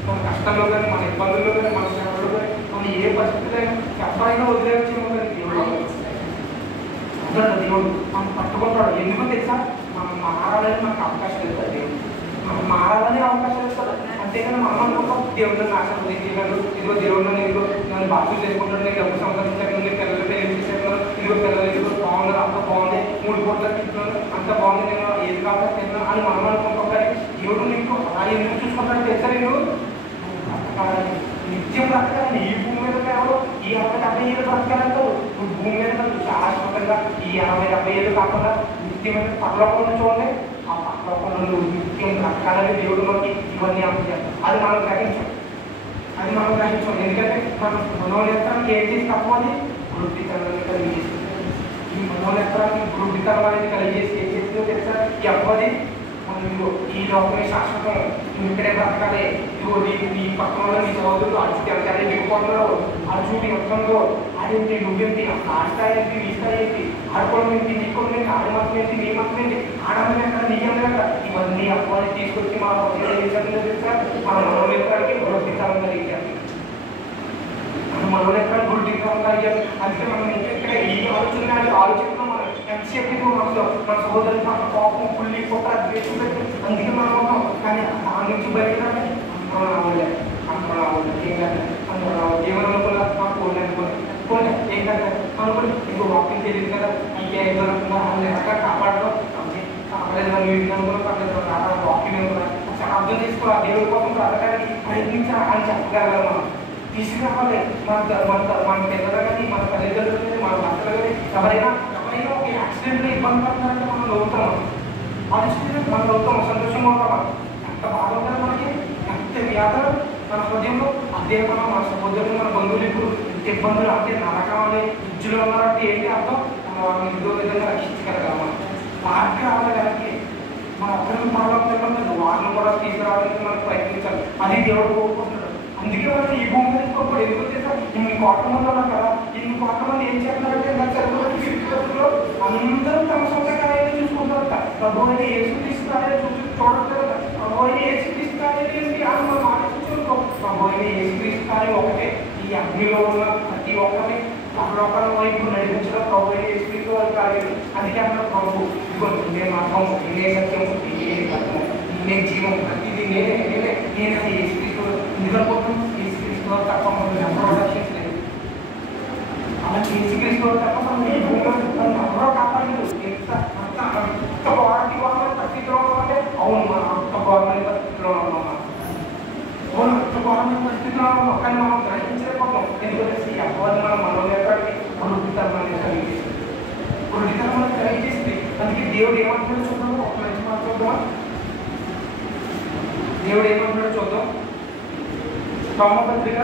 మన కష్టంలో కానీ, మన ఇబ్బందుల్లో కానీ, మన శ్రమలో కానీ, మన ఏ పరిస్థితులైనా ఎవరైనా వదిలేసేమో కానీ దేవుడు దేవుడు మనం పట్టుకుంటాడు. ఎందుకు తెలుసా? మనం మారాలని మనకు అవకాశం ఇస్తాడు దేవుడు. మనం మారాలని అవకాశం ఇస్తాడు. అంతేగాని మనం అనుకుంటాం దేవుడు నాశనం చేయగలడు, ఇదిగో దేవుడు నన్ను బాధ్యత చేసుకుంటాడు, నేను డబ్బు సంపాదించాను, నేను పిల్లలు పెళ్లి చేశాను, ఇదిగో పిల్లలు ఇదిగో బాగుంది, అంత బాగుంది, 3 పూటలు తింటున్నాను, అంత బాగుంది, నేను ఏది కావాలో తిన్నాను అని మనం అనుకుంటాం. కానీ దేవుడు నీకు అలా ఎందుకు చూసుకుంటాడు తెలుసా? నేను బ్రతకాలని, నిత్యం బ్రతకాలని. ఈ భూమి మీద కేవలం ఈ 60-70 ఏళ్ళు బ్రతకాలంటే నువ్వు భూమి మీద శాశ్వతంగా ఈ 60-70 ఏళ్ళు కాకుండా నిత్యమైన పరలోకంలో చూడండి. ఆ పరలోకంలో నువ్వు నిత్యం బ్రతకాలని దేవుడు మనకి ఇవన్నీ అందించారు. అది మనం గ్రహించాం. ఎందుకంటే మన మనోనేత్రానికి ఏం చేసి తప్పది? వృత్తితనాన్ని కలిగేసి, ఈ మనోనేత్రానికి వృత్తితనం అనేది కలిగేసి ఏం చేసిందో తెలుసా? ఈ అవ్వది మనం ఈ లోకమే శాశ్వతం, నువ్వు ఇక్కడే బ్రతకాలి, ఇదిగో నీ పక్కన నీ సోదరులు అడిచి దిగిపోతున్నారు, అది చూడు ఎంతంలో, అదేంటి నువ్వేంటి, ఆ స్థాయి ఏంటి, నీ స్థాయి ఏంటి, ఆడుకోవడం ఏంటి, నీ కొడుకు ఏంటి, ఆడి మతం ఏంటి, నీ మతం ఏంటి, ఆడమని ఎక్కడ, నీ అమ్మ ఎక్కడ, ఇవన్నీ అవ్వాలని తీసుకొచ్చి మన హృదయం తెలుసా? మన మనోనేత్రానికి వృత్తితనం కలిగారు. మన మనోనేత్రానికి వృత్తితనం కలిగారు. అందుకే మనం ఇక్కడ ఈ ఆలోచన మనం ఎంతసేపు మనలో మన సహోదరులు మన కోపం, పుల్లి, కుట్ర, ద్వేషం పెట్టి అందుకే మనం ఉన్నాం. కానీ దాని నుంచి బయట అందులో అర్థం చేసుకోవాలి, ఆ దేవుడి కోసం బ్రతకడానికి ప్రయత్నించాలి అని చెప్పగలగాలి. మనం తీసుకురావాలి మన పిల్లలు కానీ, మన తల్లిదండ్రులు కానీ, మన భర్తలు కానీ ఎవరైనా ఒక యాక్సిడెంట్లో ఇబ్బంది పడుతున్నారంటే మనం నవ్వుతాం, ఆలోచించి మనం నవ్వుతాం, సంతోషంగా ఉంటాం. ఎంత బాధ ఉంటుంది మనకి, ఎంత వ్యాధులు మన హృదయంలో. అదే మన సహోదరులు, మన బంధువులు ఇప్పుడు ఇంత ఇబ్బందులు అంటే నరకాలి ఇజ్జులు ఉన్నారంటే ఏంటి అర్థం? మనం వాళ్ళని ఏదో విధంగా రక్షించగలగాలి. మనం వాటికి రావడానికి మన అర్థం మాట్లాడుతున్నట్టు వాళ్ళని కూడా తీసుకురావడానికి మనం ప్రయత్నించాలి. అది దేవుడు కోరుకుంటున్నాడు. అందుకే మనం ఈ భూమి మీద ఇంకొకటి ఎందుకు చేస్తాం? ఇన్ని కోట్ల మంది ఉన్నారు కదా, ఇన్ని కోట్ల మంది ఏం చేస్తున్నారంటే చదువులో అందరూ తమ సొంత కార్యాలు చూసుకుంటారు. ప్రభు అయితే యేసుక్రీస్తు కార్యాలు చూడట్లేదు. ప్రభు అయితే యేసుక్రీస్తు కార్యాలు ఏంటి అని మనం ఆలోచించుకో. ప్రభు అయితే యేసుక్రీస్తు కార్యం ఒకటే. ఈ అగ్నిలో ఉన్న ప్రతి ఒక్కరిని పరలోకాల వైపు నడిపించడం ప్రభు అయితే యేసుక్రీస్తు వారి కార్యాలు. అందుకే అన్న ప్రభు ఇదిగోండి, ఇదే మార్గం, ఇదే సత్యం, ఇదే కర్మం, ఇదే జీవం, ప్రతిదీ నేనే నేనే నేనే యేసుక్రీస్తు. ఎందుకంటే యేసుక్రీస్తు తప్ప మనం ఎవరో రక్షించలేదు. అలా యేసుక్రీస్తు తప్ప మనం ఈ భూమిలో ఎవరో కాపాడలేదు. అంత గవర్నమెంట్ పరిస్థితిలో ఉన్నామంటే అవును, మనం అంత గవర్నమెంట్ పరిస్థితిలో ఉన్నాం. అవును, అంత గవర్నమెంట్ పరిస్థితిలో ఉన్నాం. కానీ మనం గ్రహించలేకపోతాం. ఎందుకంటే అపవాదం మన మనోనేతాన్ని వృద్ధితరమని కలిగేసింది, వృద్ధితరమని కలిగేసింది. అందుకే దేవుడు ఏమంటున్నాడు చూద్దాము, ఒక మంచి మాట చూద్దామా? దేవుడు ఏమంటున్నాడు చూద్దాం. రోమపత్రిక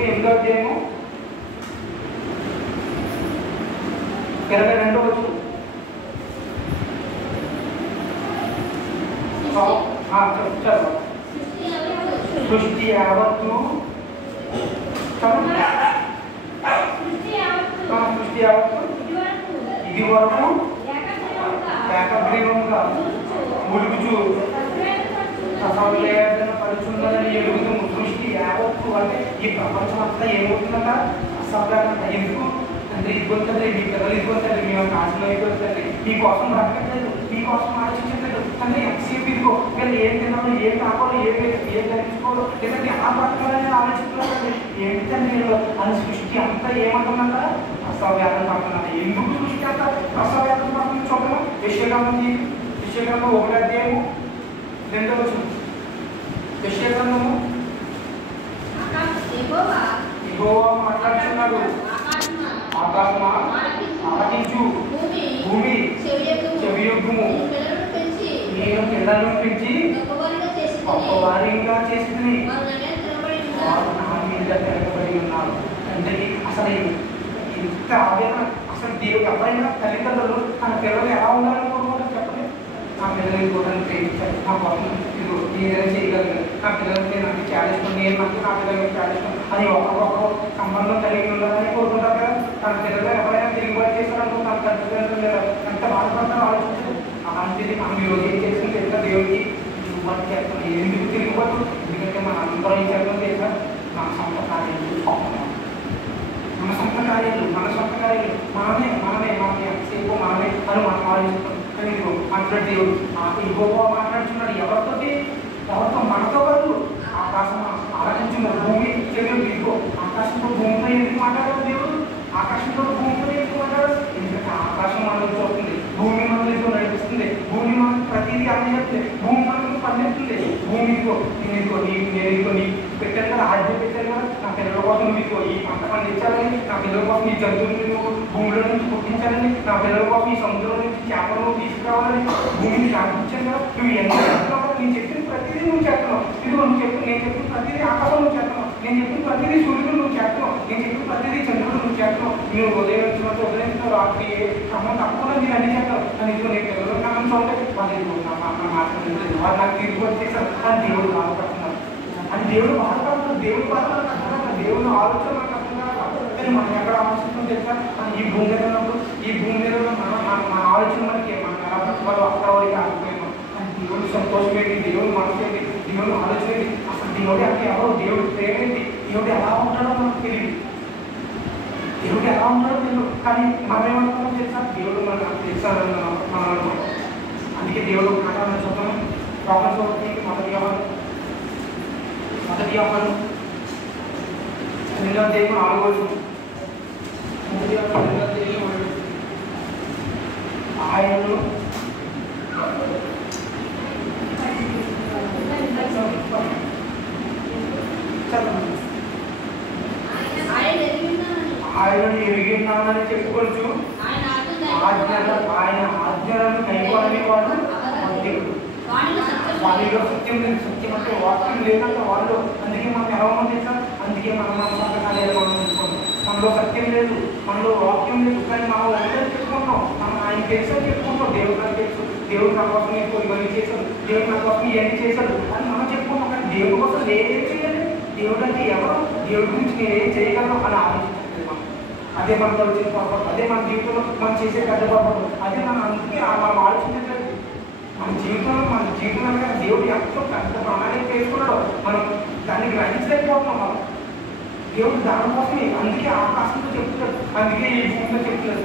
8వ అధ్యాయము 22వ వచనం. సృష్టి యావత్తు ఇది వరకు ఏకగ్రీవంగా ములుగుచు అసౌలేదన పడుచున్నదని ఎలుగుతుంది. సృష్టి యావత్తు అంటే ఈ ప్రపంచం అంతా ఏమవుతుందంట? అసౌలేదంట. ఎందుకు? తండ్రి ఇదిగొంతండి, మీ పిల్లలు ఇదిగొంతండి, మీ యొక్క ఆశలు ఇదిగొంతండి, మీకోసం బ్రతకట్లేదు, మీకోసం ఆలోచించట్లేదు. తండ్రి ఎంతసేపు ఇదిగో వీళ్ళు ఏం తినాలో, ఏం కావాలో, ఏం ధరించుకోవాలో, లేదంటే ఎలా బ్రతకాలని ఆలోచిస్తున్నారండి. ఏంటంటే వీళ్ళు అని సృష్టి అంతా ఏమంటుందంట? అసౌవ్యాధం పడుతున్నది. ఎందుకు సృష్టి అంతా అసౌవ్యాధం పడుతుంది? చూద్దాం. యెషయాగ్రంథం 1వ అధ్యాయము 2వ వచనం. యెషయాగ్రంథము యెహోవా మాట్లాడుతున్నాడు. ఆకాశమా ఆలకించు, భూమి చెవియొగ్గుము, నేను పిల్లలను పెంచి గొప్పవారిగా చేసింది, వారు నా మీద తిరగబడి ఉన్నారు. అంటే అసలు ఇంత ఆవేదన. అసలు దేవుడు ఎవరైనా తల్లిదండ్రులు తన పిల్లలు ఎలా ఉండాలని కోరుకుంటారు చెప్పండి? నా పిల్లలకి కూడా ప్రేమించాలి, నా కోసం ఇది ఏదైనా చేయగలను, నా పిల్లలకి నేను అంటే చేస్తాను, నేను నాకు నా పిల్లలకి చేస్తాను అని ఒకరికొకరు సంబంధం కలిగి ఉండాలని కోరుకుంటారు కదా. తన పిల్లలు ఎవరైనా తిరుగుబాటు చేస్తారనుకో, తన తల్లిదండ్రులు ఎంత బాధపడతారో ఆలోచించారు. అలాంటిది మనం ఈరోజు ఏం చేసింది తెలుసా? దేవుడికి తిరుగుబాటు చేస్తాం. ఎందుకు తిరుగుబాటు? ఎందుకంటే మన అందరం ఏం చేస్తాం తెలుసా? మన సొంత కార్యాలు చూసుకుంటున్నాం. మన సొంత కార్యాలు మనమే ఎంతసేపు మనమే అని మనం ఆలోచిస్తాం. కానీ ఇదిగో అంటున్నాడు దేవుడు, యెహోవా మాట్లాడుతున్నాడు. ఎవరితో? మనతో కాదు. ఆకాశం ఆలకించిన, భూమి చెవిలో ఇదిగో. ఆకాశంతో భూమితో ఎందుకు మాట్లాడారు దేవుడు? ఆకాశంతో భూమితో ఎందుకు మాట్లాడారు? ఎందుకంటే ఆకాశం మనల్ని చూస్తుంది, భూమి మనల్ని నడిపిస్తుంది, భూమి మనకు ప్రతిదీ అందజేస్తుంది, భూమి మనకు పండిస్తుంది. భూమి ఇదిగో నేను ఇదిగో నీ పెట్టాను కదా, ఆజ్ఞ పెట్టాను కదా, నా పిల్లల కోసం నువ్వు ఇదిగో ఈ పంట పండించాలని, నా పిల్లల కోసం ఈ జంతువుని నువ్వు భూమిలో నుంచి పుట్టించాలని, నా పిల్లల కోసం ఈ సముద్రం నుంచి చేపలను తీసుకురావాలని భూమిని సాధించాను కదా. నువ్వు ఎంత చేస్తున్నావు కదా, నేను చెప్పిన ప్రతిదీ నువ్వు చేస్తున్నావు. ఇదిగో నేను చెప్పిన ప్రతిదీ ఆకాశం నువ్వు చేస్తున్నావు, నేను చెప్పిన ప్రతిదీ సూర్యుడు నువ్వు చేస్తున్నావు, నేను చెప్పిన ప్రతిదీ చంద్రుడు నువ్వు చేస్తున్నావు. నువ్వు ఉదయం వచ్చినట్టు ఉదయించిన రాత్రి క్రమం తప్పకుండా నేను అన్ని చేస్తావు. కానీ ఇదిగో నేను పిల్లలు క్రమం చూడండి, వాళ్ళు మాట్లాడలేదు, వాళ్ళు నాకు తిరిగి వచ్చేసారు అని దేవుడు బాధపడుతున్నారు. అని దేవుడు బాధపడుతున్నారు. దేవుడు బాధపడుతున్నారు. దేవుడు ఆలోచన మనకు అర్థం కాదు. కానీ మనం ఎక్కడ ఆలోచిస్తాం తెలుసా? ఈ భూమి మీద ఉన్నప్పుడు, ఈ భూమి మీద మన ఆలోచన మనకి మనం ఎలా బ్రతకాలో అక్కడ వరకు ఆగిపోయాము. కానీ దేవుడు సంతోషం ఏంటి, దేవుడు మనసు ఏంటి, దేవుడు ఆలోచన ఏంటి, అసలు దేవుడు అంటే ఎవరో, దేవుడు ప్రేమ ఏంటి, దేవుడు ఎలా ఉంటాడో మనకు తెలియదు. దేవుడు ఎలా ఉంటాడో తెలియదు. కానీ మనం ఏమనుకుంటాం తెలుసా? దేవుడు మనకు తెలుసాలని మనం అనుకుంటాం. అందుకే దేవుడు మాట్లాడాలని చూద్దాం. మొదటి యోహాను రెండో అధ్యాయం 4వ వచనం. ఆయనను ఆయనను ఎరిగిన్నానని చెప్పుకోవచ్చు. ఆయన ఆజ్ఞలను కైకొనని వాడు దేవుడు. వారిలో సత్యం లేదు. సత్యం అంటే వాక్యం లేదంటే వాళ్ళు. అందుకే మనం ఎలా ఉందిస్తాం. అందుకే మనం సంతకాలు ఏర్పడుకుంటున్నాం. మనలో సత్యం లేదు, మనలో వాక్యం లేదు. కానీ మనం అందరూ చెప్పుకుంటాం. మనం ఆయన తెలుసని చెప్పుకుంటాం. దేవుడు నాకు తెలుసు, దేవుడు నా కోసం ఇవన్నీ చేశాడు, దేవుడు నా కోసం ఇవన్నీ చేశాడు అని మనం చెప్పుకుంటాం. కానీ దేవుడి కోసం నేనేం చేయాలి? దేవుడు అంటే ఎవరు? దేవుడి గురించి నేనేం చేయగలను అని ఆలోచించలేదు మనం. అదే మనకు వచ్చిన పొరపాటు, అదే మన జీవితంలో మనం చేసే పెద్ద పొరపాటు. అదే మనం అందుకే మనం ఆలోచించట్లేదు. మన జీవితంలో దేవుడు ఎంతో పెద్ద ప్రణాళిక చేసుకున్నాడు. మనం దాన్ని గ్రహించలేకపోతున్నాం. మనం దేవుడు దానికోసమే, అందుకే ఆకాశంతో చెప్తున్నాడు, అందుకే ఈ భూమిలో చెప్తున్నాడు.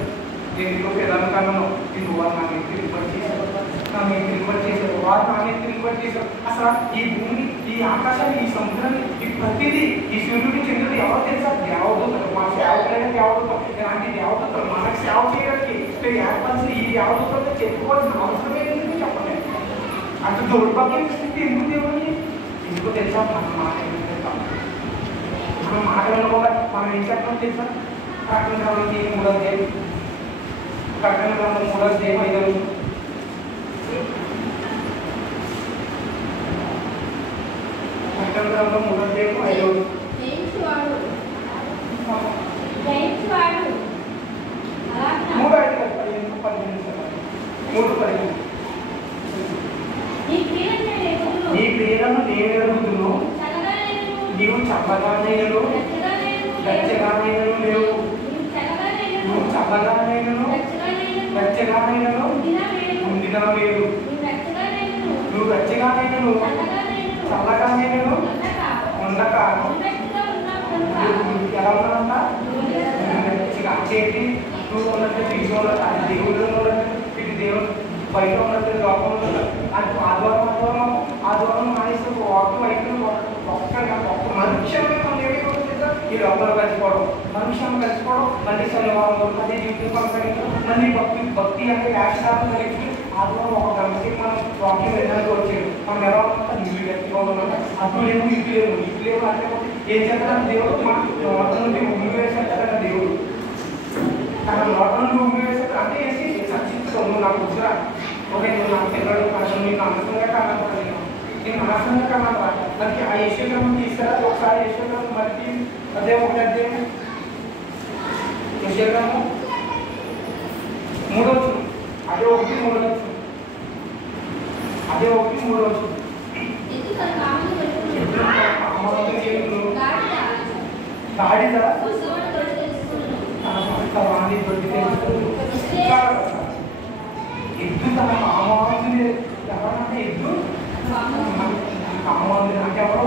నేను పిల్లల కన్నాను, నేను వారు నా మీద తిరుగుబడి చేశారు, నా మీద తిరుగుబడి చేశారు, వారు నా మీద తిరుగుబడి చేశారు. అసలు ఈ భూమిని, ఈ ఆకాశాన్ని, ఈ సముద్రాన్ని, ఈ ప్రతిదీ, ఈ సూర్యుడి చంద్రుడు ఎవరు తెలుసా? దేవదూతలు. మా సేవకులైన దేవదూతలు. ఇలాంటి దేవదూతలు మనకు సేవ చేయడానికి ఏర్పరిచిన ఈ దేవదూతలతో చెప్పుకోవాల్సిన అవసరం ఏంటి చెప్పండి? అంత దౌర్భాగ్యం స్థితి ఎందుకు దేవుడిని? ఎందుకు తెలుసా? మనం మాట మనం మాట వినకుండా మనం ఏం చేస్తాం తెలుసా? ప్రకటన గ్రంథం 3వ అధ్యాయం, ప్రకటన గ్రంథం 3వ అధ్యాయం 5వ వచనం. ప్రకటన గ్రంథం 3వ అధ్యాయం 5వ వచనం. నీ ప్రియులను నేను ఎరుగుదును, నీవు చల్లగానైనను వెచ్చగానైనను లేవు. నువ్వు చల్లగానైనను వెచ్చగానైనను ఉండినా వేరు. నువ్వు వెచ్చగానైనను చల్లగానైనను ఉండక ఎలా ఉన్నానంట? చేతి నువ్వు ఉన్నట్టు తీసి ఉన్నట్టు, అది దేవుడు ఉన్నట్టు, ఇది దేవుడు బయట ఉన్నట్టు, లోపల ఉన్నట్టు. అది ఆదివారం మానేసి వాక్యం అయిపోయిన ఒక్క మనుష్యంగా మనం ఏమైపోతుందా? ఈ లోపల కలిసిపోవడం, మనుష్యం కలిసిపోవడం, మళ్ళీ శనివారం అదే జీవితం కొనసాగించడం, మళ్ళీ భక్తి అంటే వేషాలను కలిగి ఆదివారం ఒక గంటకి మనం వాక్యం వినడానికి వచ్చేది. మనం ఎలా ఉంటాం? ఇల్లు కట్టుకోవడం, అప్పుడు లేవు, ఇల్లు లేవు అంటే ఏం చేస్తాడు దేవుడు? మన లోపల నుండి ఉమ్మి వేసాడు కదా దేవుడు. తన లోపల నుండి ఉమ్మి వేసాడు అంటే ఏంటి? చర్చించడం. నువ్వు నాకు వచ్చరా, ఓకే, నువ్వు నాకు పిల్లడు అసలు నీకు అనవసరంగా కావాలి, నేను అనవసరంగా కావాలి. దానికి ఆ యెషయా తీసుకురా ఒకసారి. యెషయా మళ్ళీ అదే ఒకటి అధ్యాయం, యెషయా 3వ వచనం, అదే 1-3 వచనం, అదే 1-3 వచనం. గాడిద తన సొంత వాణి దొరికి ఎద్దు తన కామాంధుని. ఎవరంటే ఎద్దు కామాంధుని అంటే ఎవరు?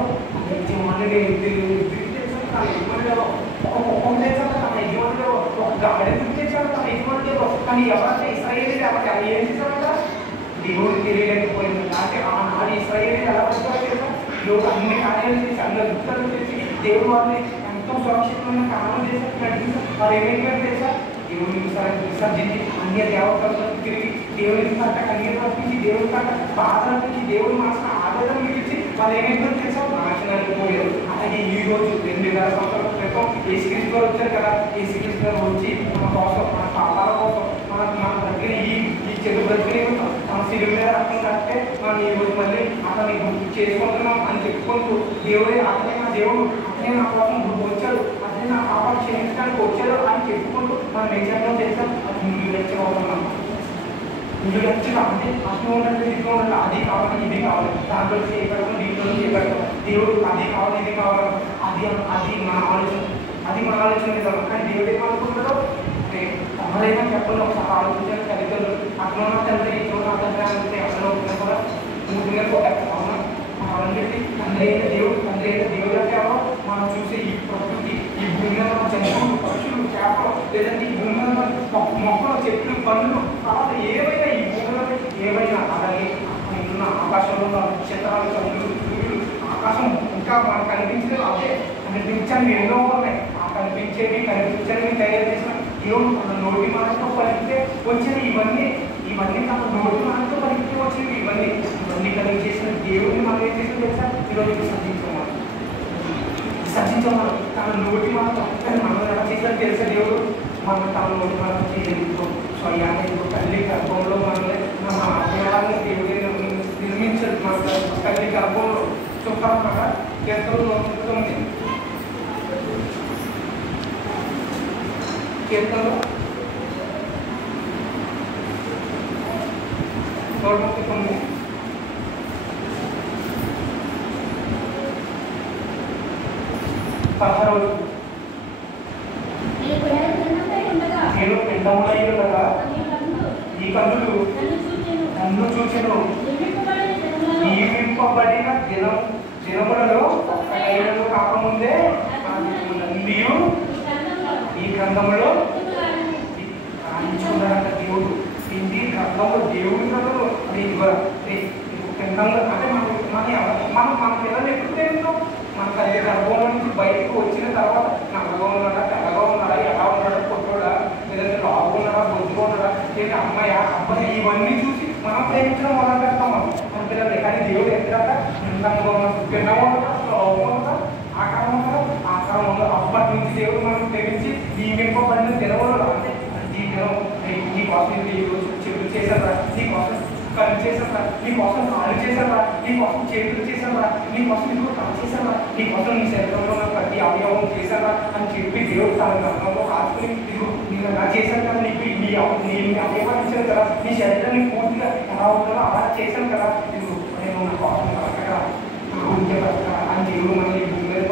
యజమానుడే. ఎద్దుకి తెచ్చాడు తన యజమానుడు, ఒక కుక్కం తెచ్చాడు తన యజమానుడు, ఒక గాడిద తెచ్చాడు తన యజమానుడు. కానీ ఎవరంటే ఇశ్రాయేలీయులు ఎవరు ఏం చేశారంట? దేవుడు తెలియలేకపోయింది. అంటే ఆనాడు ఇశ్రాయేలీయులు ఎలా వచ్చారో దేవుడు అన్ని కార్యాలు చేసి, అన్ని అద్భుతాలు చేసి దేవుడు వారిని ఎంతో సురక్షితమైన కారణం చేసి నడిపించారు. వారు ఏమైపోయారు తెలుసా? దేవుని విసర్జించి అన్య దేవతలకు తిరిగి దేవుని కంట కన్నీరు రప్పించి, దేవుని కంట బాధ రప్పించి, దేవుని మనసును ఆదరణ మిగిల్చి వాళ్ళు ఏమైపోయారు తెలుసా? నాశనానికి పోయారు. అలాగే ఈ రోజు 2000 సంవత్సరాల క్రితం యేసుక్రీస్తు గారు వచ్చారు కదా. యేసుక్రీస్తు గారు వచ్చి మన కోసం, మన పాపాల కోసం, మన దగ్గర ఈ చెడు బ్రతికే మన సిలువ మీద రక్తం కట్టే మనం ఈ రోజు మళ్ళీ అతన్ని గుర్తు చేసుకుంటున్నాం అని చెప్పుకుంటూ, దేవుడే అతనే నా దేవుడు, అతనే నా కోసం వచ్చాడు, అతనే నా పాపాలు క్షమించడానికి వచ్చాడు అని చెప్పుకుంటూ మనం ఏం చేద్దాం తెలుసా? అది ఇల్లు వెచ్చగవుతున్నాం. ఇల్లు వెచ్చగా అంటే అసలు ఉన్నట్టు ఇల్లు ఉన్నట్టు అది కావాలి, ఇది కావాలి, దాంట్లో చేపెడతాం, దీంట్లో చేపెడతాం. దేవుడు అది కావాలి, ఇది కావాలి, అది మన ఆలోచన, అది మన ఆలోచన నిజం. కానీ దేవుడు ఏమనుకుంటాడో ఎవరైనా చెప్పండి ఒకసారి ఆలోచించాలి. తల్లిదండ్రులు అక్కడ ఉన్న తండ్రి, ఇక్కడ ఉన్న తండ్రి అంటే ఎక్కడ ఉంటున్నా కూడా పూర్తిగా అవునా అవన్నీ పెట్టి తండ్రి అయిన దేవుడు అంటే ఎవరో మనం చూసే ఈ ప్రకృతి, ఈ భూమి మీద మన జంతువులు, పక్షులు, చేపలు, లేదంటే ఈ భూమి మీద మొక్కలు, చెట్లు, పండ్లు, తర్వాత ఏవైనా ఈ భూమిలో ఏవైనా, అలాగే ఉన్న ఆకాశంలో ఉన్న నక్షత్రాలు, చంద్రులు, సూర్యులు, ఆకాశం ఇంకా మనకు కనిపించలేదు. అదే కనిపించని ఎన్నో ఉన్నాయి. దేవుడు తన నోటి మాటతో పలికితే వచ్చిన ఇవన్నీ తన నోటి మాటతో పలికితే వచ్చింది. ఇవన్నీ కలిగి చేసిన దేవుడిని మనం ఏం చేసిన తెలుసా? ఈరోజు సర్జించమని తన నోటి మాట. కానీ మనం ఎలా చేసినట్టు తెలుసా? దేవుడు మనం తన నోటి మాట చేయలేదు. స్వయాన్ని తల్లి గర్భంలో మనల్ని మన ఆశయాలను దేవుడి నిర్మించదు. మన తల్లి గర్భంలో చూద్దామన్నమాట. కీర్తనలో 9 కీర్తనలో 139 16 నేను పిండములై ఉండగా ఈ కన్నులు నన్ను చూచెను. నియమింపబడిన దినములలో కాకముందే నందియు ఈ గ్రంథములో రాయించుకున్నారంట దేవుడు. ఇది గ్రంథంలో దేవుడి గ్రంథంలో గ్రంథంలో అంటే మన పిల్లలు ఎప్పుడు తెలుస్తాం? మన తల్లి గర్భంలో నుంచి బయటకు వచ్చిన తర్వాత నల్లగా ఉన్నాడా, తెల్లగా ఉన్నాడా, ఎలా ఉన్నాడా, పొట్టోడా, లేదంటే లావుగా ఉన్నాడా, బొద్దుగా ఉన్నాడా, లేదా అమ్మాయి అబ్బాయి, ఇవన్నీ చూసి మనం ప్రేమించడం మొదలు పెడతాం మన పిల్లలు. కానీ దేవుడు ఎక్కడాక పిండంగా ఉన్నాడు, పిండంగా ఉన్నాడు, లావుగా ఉన్నాడు, ఆకారం ఉన్నాడు. అప్పటి నుంచి దేవుడు మనం ప్రేమించి నియమింపబడిన దినములు అంటే ఈ దినం నీ కోసం చెవులు చేశారా, నీ కోసం కళ్ళు చేశారా, నీ కోసం కాళ్ళు చేశారా, నీ కోసం చేతులు చేశారా, నీ కోసం ఇంకో తల చేశారా, నీ కోసం నీ శరీరంలో ఉన్న ప్రతి అవయవం చేశారా అని చెప్పి దేవుడు తన గర్భంలో కాచుకుని నేను ఎలా చేశాను కదా, నీకు నీ అవయవాలు ఇచ్చాను కదా, నీ శరీరాన్ని పూర్తిగా ఎలా ఉంటుందో అలా చేశాను కదా, నేను నా కోసం బ్రతకరా అని దేవుడు మన ఈ భూమి మీద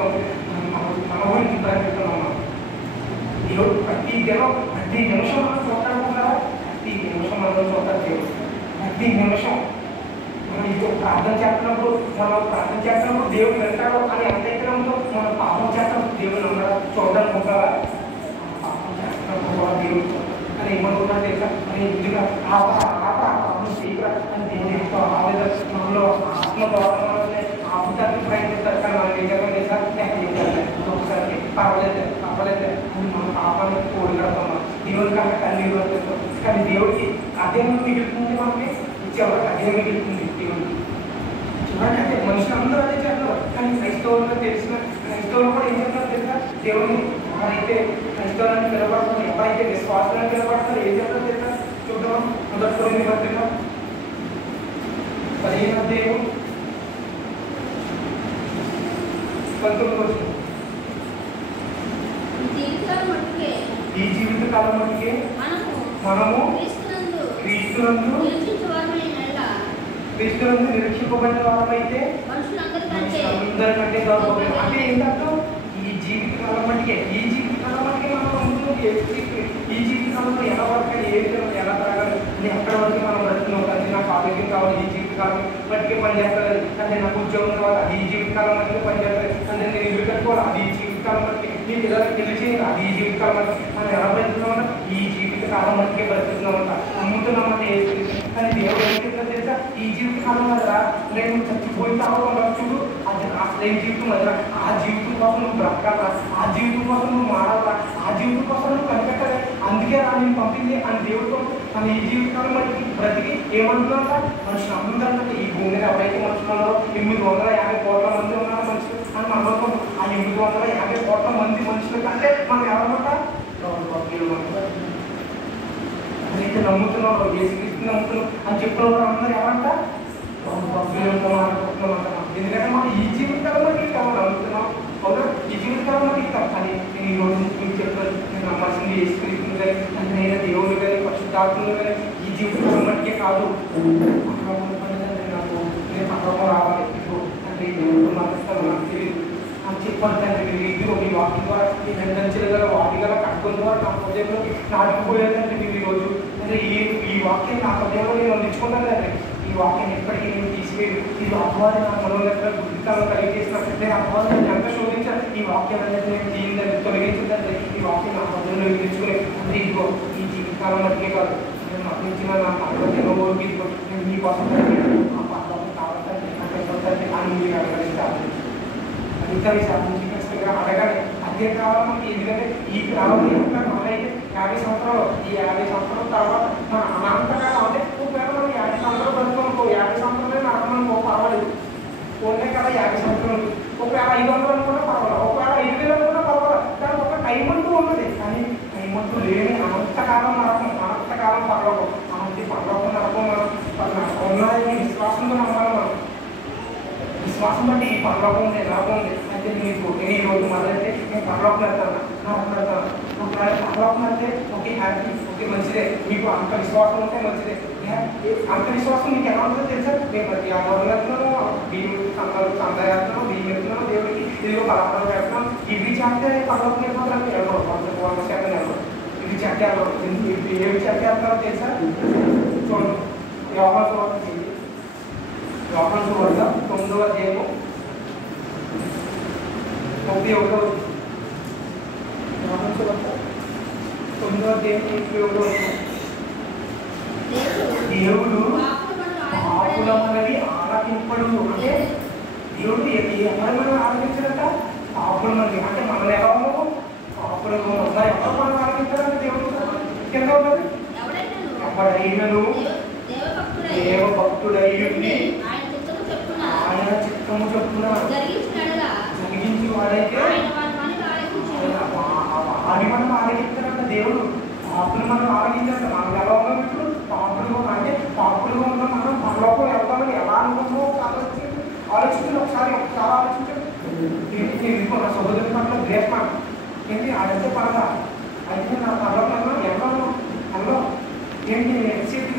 మన గురించి ప్రయత్నిస్తున్నాం. ఈరోజు ప్రతి నిమిషం మనం చూడాలనుకుంటారా? ప్రతి నిమిషం మనం చూడాలి దేవుడు. ప్రతి నిమిషం మనం ఇప్పుడు ప్రార్థన చేస్తున్నప్పుడు దేవుడు వెళ్తాడు అని అంతేకరంతో మనం పాపం చేస్తాం. దేవుడు అన్నాడు చూడడానికి ఉంటారా? పాపం చేస్తున్నప్పుడు కూడా దేవుడు అని ఏమనుకుంటాడు తెలుసా? అని ఇందుగా పాపం చేయరా అని దేవుడితో మనలో ఆత్మగౌరవాన్ని ఆపుతానికి ప్రయత్నిస్తారు. కానీ మనం ఏం చేద్దాం తెలుసా? ఒకసారి పర్వాలేదు తప్పలేదు అని మన పాపాన్ని కోడిగడతాం. దేవుడి కన్నా కన్నీరు వస్తాం. కానీ దేవుడికి అదే మిగులుతుంది, మనకి ఇచ్చేవాళ్ళకి అదే మిగులుతుంది దేవుడికి. చూడండి, అంటే మనుషులు అందరూ అదే చేస్తారు. కానీ క్రైస్తవులుగా క్రైస్తవులు కూడా ఏం చేస్తారు తెలుసా? దేవుడిని ఎవరైతే క్రైస్తవులని పిలబడతారో, ఎవరైతే విశ్వాసాలను పిలబడతారో ఏం చేస్తారో తెలుసా? చూద్దాం. మొదటి కొరింథీ పత్రిక 15వ అధ్యాయం 19 ఈ జీవితకాలం మట్టుకే మనము క్రీస్తునందు నిరీక్షింపబడిన వారమైతే అందరికంటే గౌరవం. అంటే ఏంటంటే ఈ జీవితకాలం మట్టుకే మనం ఉంటుంది. ఈ జీవితకాలంలో ఎలా వరకు ఎలా తాగాలి, ఎక్కడ వరకు మనం బ్రతుకున్నాం. అది నాకు ఆరోగ్యం కావాలి, ఈ జీవితకాలం మట్టుకే పనిచేస్తుంది. అంటే నాకు ఉద్యోగం కావాలి, అది ఈ జీవితకాలం మట్టుకే పనిచేస్తుంది. అంటే నేను ఇల్లు కట్టుకోవాలి, అది ఈ జీవితకాలం మట్టుకే. నీ పిల్లలకి పెళ్లి చేయాలి, అది ఈ జీవితకాలం మట్టుకే. మనం ఎలా బ్రతుకున్నామన్నా ఈ జీవితకాలం మట్టుకే బ్రతుకుతున్నామంట, అమ్ముతున్నామంటే ఏ. కానీ దేవుడు ఏం చెప్తారు తెలుసా? ఈ జీవితకాలం వల్ల నేను చచ్చిపోయిన తర్వాత చూడు, అది అసలు జీవితం వల్ల ఆ జీవితం కోసం నువ్వు బ్రతకాలా, ఆ జీవితం కోసం నువ్వు మారాలా, ఆ జీవితం కోసం నువ్వు కనిపెట్టాలి. అందుకే నేను పంపింది అని దేవుడితో మన ఈ జీవితాలు మట్టికి బ్రతికి ఏమంటున్నారా? మనుషులు అందరికంటే ఈ భూమి మీద ఎవరైతే మనుషులు ఉన్నారో 850 కోట్ల మంది ఉన్నారు మనుషులు అని మనం అనుకుంటాం. ఆ 850 కోట్ల మంది మనుషులు కంటే మనం ఎవరన్నమాట అయితే నమ్ముతున్నాం, ఏసుక్రీస్తుని నమ్ముతున్నాం అని చెప్పిన వాళ్ళు అందరూ ఏమంట ఎందుకంటే మనం ఈ జీవితకాలం మట్టికి కావాలి నమ్ముతున్నాం. అవునా? ఈ జీవితకాలం మట్టికి కాదు. కానీ నేను ఈ రోజు మీకు చెప్పాను, నేను నమ్మాల్సింది ఏసుక్రీస్తుని కానీ అంటే నేను దేవుడు కానీ పరిశుద్ధాత్మలు కానీ ఈ జీవితకాలం మట్టికే కాదు. నాకు నేను పక్కకు రావాలి ఇప్పుడు అంటే దేవుడు మాట్లాడతాను నాకు తెలియదు అని చెప్పాను. తండ్రి మీరు మీ వాక్యం ద్వారా మీ వెంటనే గల వాటి గల కట్టుకున్న ద్వారా నా హృదయంలో నాటుకుపోయేదంటే మీరు ఈరోజు అంటే ఈ వాక్యం నా హృదయంలో నేను అందించుకున్నాను కదండి. ఈ వాక్యం ఎప్పటికీ నేను తీసివేయదు. ఇది అపవాది నా మనోగత గుర్తికాలను కలిగి చేసిన నేను అపవాదాన్ని ఎంత శోధించాను. ఈ వాక్యం అనేది నేను దీన్ని తొలగించిందంటే ఈ వాక్యం నా హృదయంలో ఎంచుకునే అంటే ఇదిగో ఈ జీవితకాలం మట్టికే కాదు, నేను అర్పించిన నా పర్వతోకి నేను మీకోసం ఆ పర్వతం కావాలంటే అని మీరు అడగలించాలి. ఇంకా ఈ సాధించి ఖచ్చితంగా అడగాలి. అదే కావాలి మనకి. ఎందుకంటే ఈ కాలంలో ఎక్కడ మనమైతే 50 సంవత్సరాలు, ఈ 50 సంవత్సరాల తర్వాత మన అనంతకాలం అంటే ఒకవేళ మనం 50 సంవత్సరాలు బతుకునుకో, 50 సంవత్సరాలే నడకనుకో పర్వాలేదు, పోతే కదా 50 సంవత్సరాలు, ఒకవేళ 500 అనుకున్నా పర్వాలేదు, ఒకవేళ 5000 అనుకున్నా పర్వాలేదు, కానీ ఒక టైం అంటూ ఉన్నది. కానీ టైం అంటూ లేని అనంతకాలం నరకం, అనంతకాలం పర్లోకం, అలాంటి పర్లోకం నరకం మనం ఉన్నాయని విశ్వాసంతో నమ్మాలి. మనం విశ్వాసం బట్టి ఈ పర్లోకం ఉంది, నరకం ఉంది. అయితే నీకు ఈ రోజు మొదలైతే నేను పర్లోకం వెళ్తాను, నరకం వెళ్తాను, ఒకవేళ పర్లోకం వెళ్తే ఓకే హ్యాపీ, ఓకే మంచిదే, మీకు అంత విశ్వాసం ఉంటే మంచిదే. అంత విశ్వాసం మీకు ఎలా ఉంటుందో తెలుసా? నేను ప్రతి ఆధారం వెళ్తున్నాను, బియ్యం సందా వేస్తున్నాను, బియ్యం వెళ్తున్నాను, దేవుడికి ఇదిగో పలాపలం వేస్తున్నాను, ఇవి చేస్తే పర్లోకం వెళ్ళిపోతాను. ఎవరు 100% ఎవరు ఇవి చెట్టే ఎవరు ఏవి చెట్టే వెళ్తారో తెలుసా? చూడండి, యోహాను సువార్త 9వ అధ్యాయము 31వ యోహాను సువార్త 9వ అధ్యాయం 31వ దేవుడు పాపుల మనవి ఆలకింపడు. అంటే దేవుడు ఎవరు మనం ఆలకించారంట? పాపుల మనవి. అంటే మనం ఎలా ఉన్నాము? పాపులు మరి ఎవరు మనం ఆలకించారంటే దేవుడు కింద ఉన్నది ఎవడైనను దేవభక్తుడయ్యుండి ఆయన చిత్తము చెప్పున జరిగించి వాడైతే వాడి మనం ఆలకించారంట దేవుడు. పాపులు మనం ఆలకించారంట. మనం ఎలా ఉన్నాం ఇప్పుడు? పాపులుగా అంటే పాపులుగా ఉన్నాం. మనం పరలోకం వెళ్తామని ఎలా అనుకుంటున్నామో ఆలోచించండి, ఒకసారి ఆలోచించండి. నా సహోదరుని పట్ల గ్రేట్ మాట ఏంటి? ఆడంటే పరదా అయితే నా పరలోకం ఎలా ఏంటి? నేను ఎంతసేపు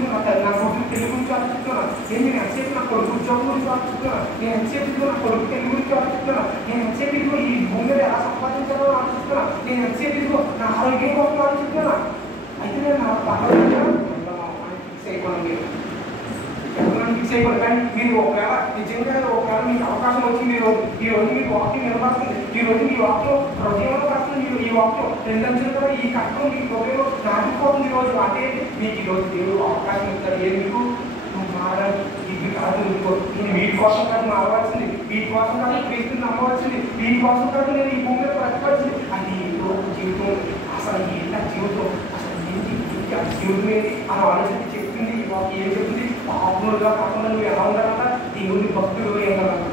నా కొడుకు తెలుగు గురించి ఆలోచిస్తున్నాను, ఏంటి నేను ఎంతసేపు నా కొడుకు ఉద్యోగం గురించి ఆలోచిస్తున్నాను, నేను ఎంతసేపు నా కొడుకు తెలుగు గురించి ఆలోచిస్తున్నాను, నేను ఎంతసేపు ఇదిగో ఈ భూమి మీద ఎలా సంపాదించాలో ఆలోచిస్తున్నాను, నేను ఎంతసేపు ఇదిగో నా ఆరోగ్యం కోసం ఆలోచిస్తున్నాను. అయితే నేను నా పర్వాలేదు ఫిక్స్ అయిపోయాను. మీరు ఫిక్స్ అయిపోయారు. కానీ మీరు ఒకవేళ నిజంగా ఒకవేళ మీకు అవకాశం వచ్చి మీరు ఈ రోజు మీకు వాక్యం నిలబడుతుంది, ఈ రోజు మీ వాక్యం హృదయంలో కష్టం, మీరు ఈ వాక్యం 2 అంచెలు కూడా ఈ కష్టం మీ హృదయంలో నాటిపోతుంది. ఈ రోజు అంటే మీకు ఈ రోజు దేవుడు అవకాశం ఇస్తారు. ఏది మీకు నువ్వు మారాలి, ఇది కాదు ఇంకో నేను వీటి కోసం కాదు మారవలసింది, వీటి కోసం కాదు క్రీస్తుని నమ్మవలసింది, వీటి కోసం కాదు నేను ఈ భూమి మీద బ్రతకవలసింది. అది జీవితం అసలు ఏంటి? జీవితం అసలు ఏంటి? జీవితం ఏంటి అని ఆలోచన చెప్తుంది. ఏం చెప్తుంది? పాపులుగా కాకుండా నువ్వు ఎలా ఉండాలంట? దేవుని భక్తులు ఉండాలంట.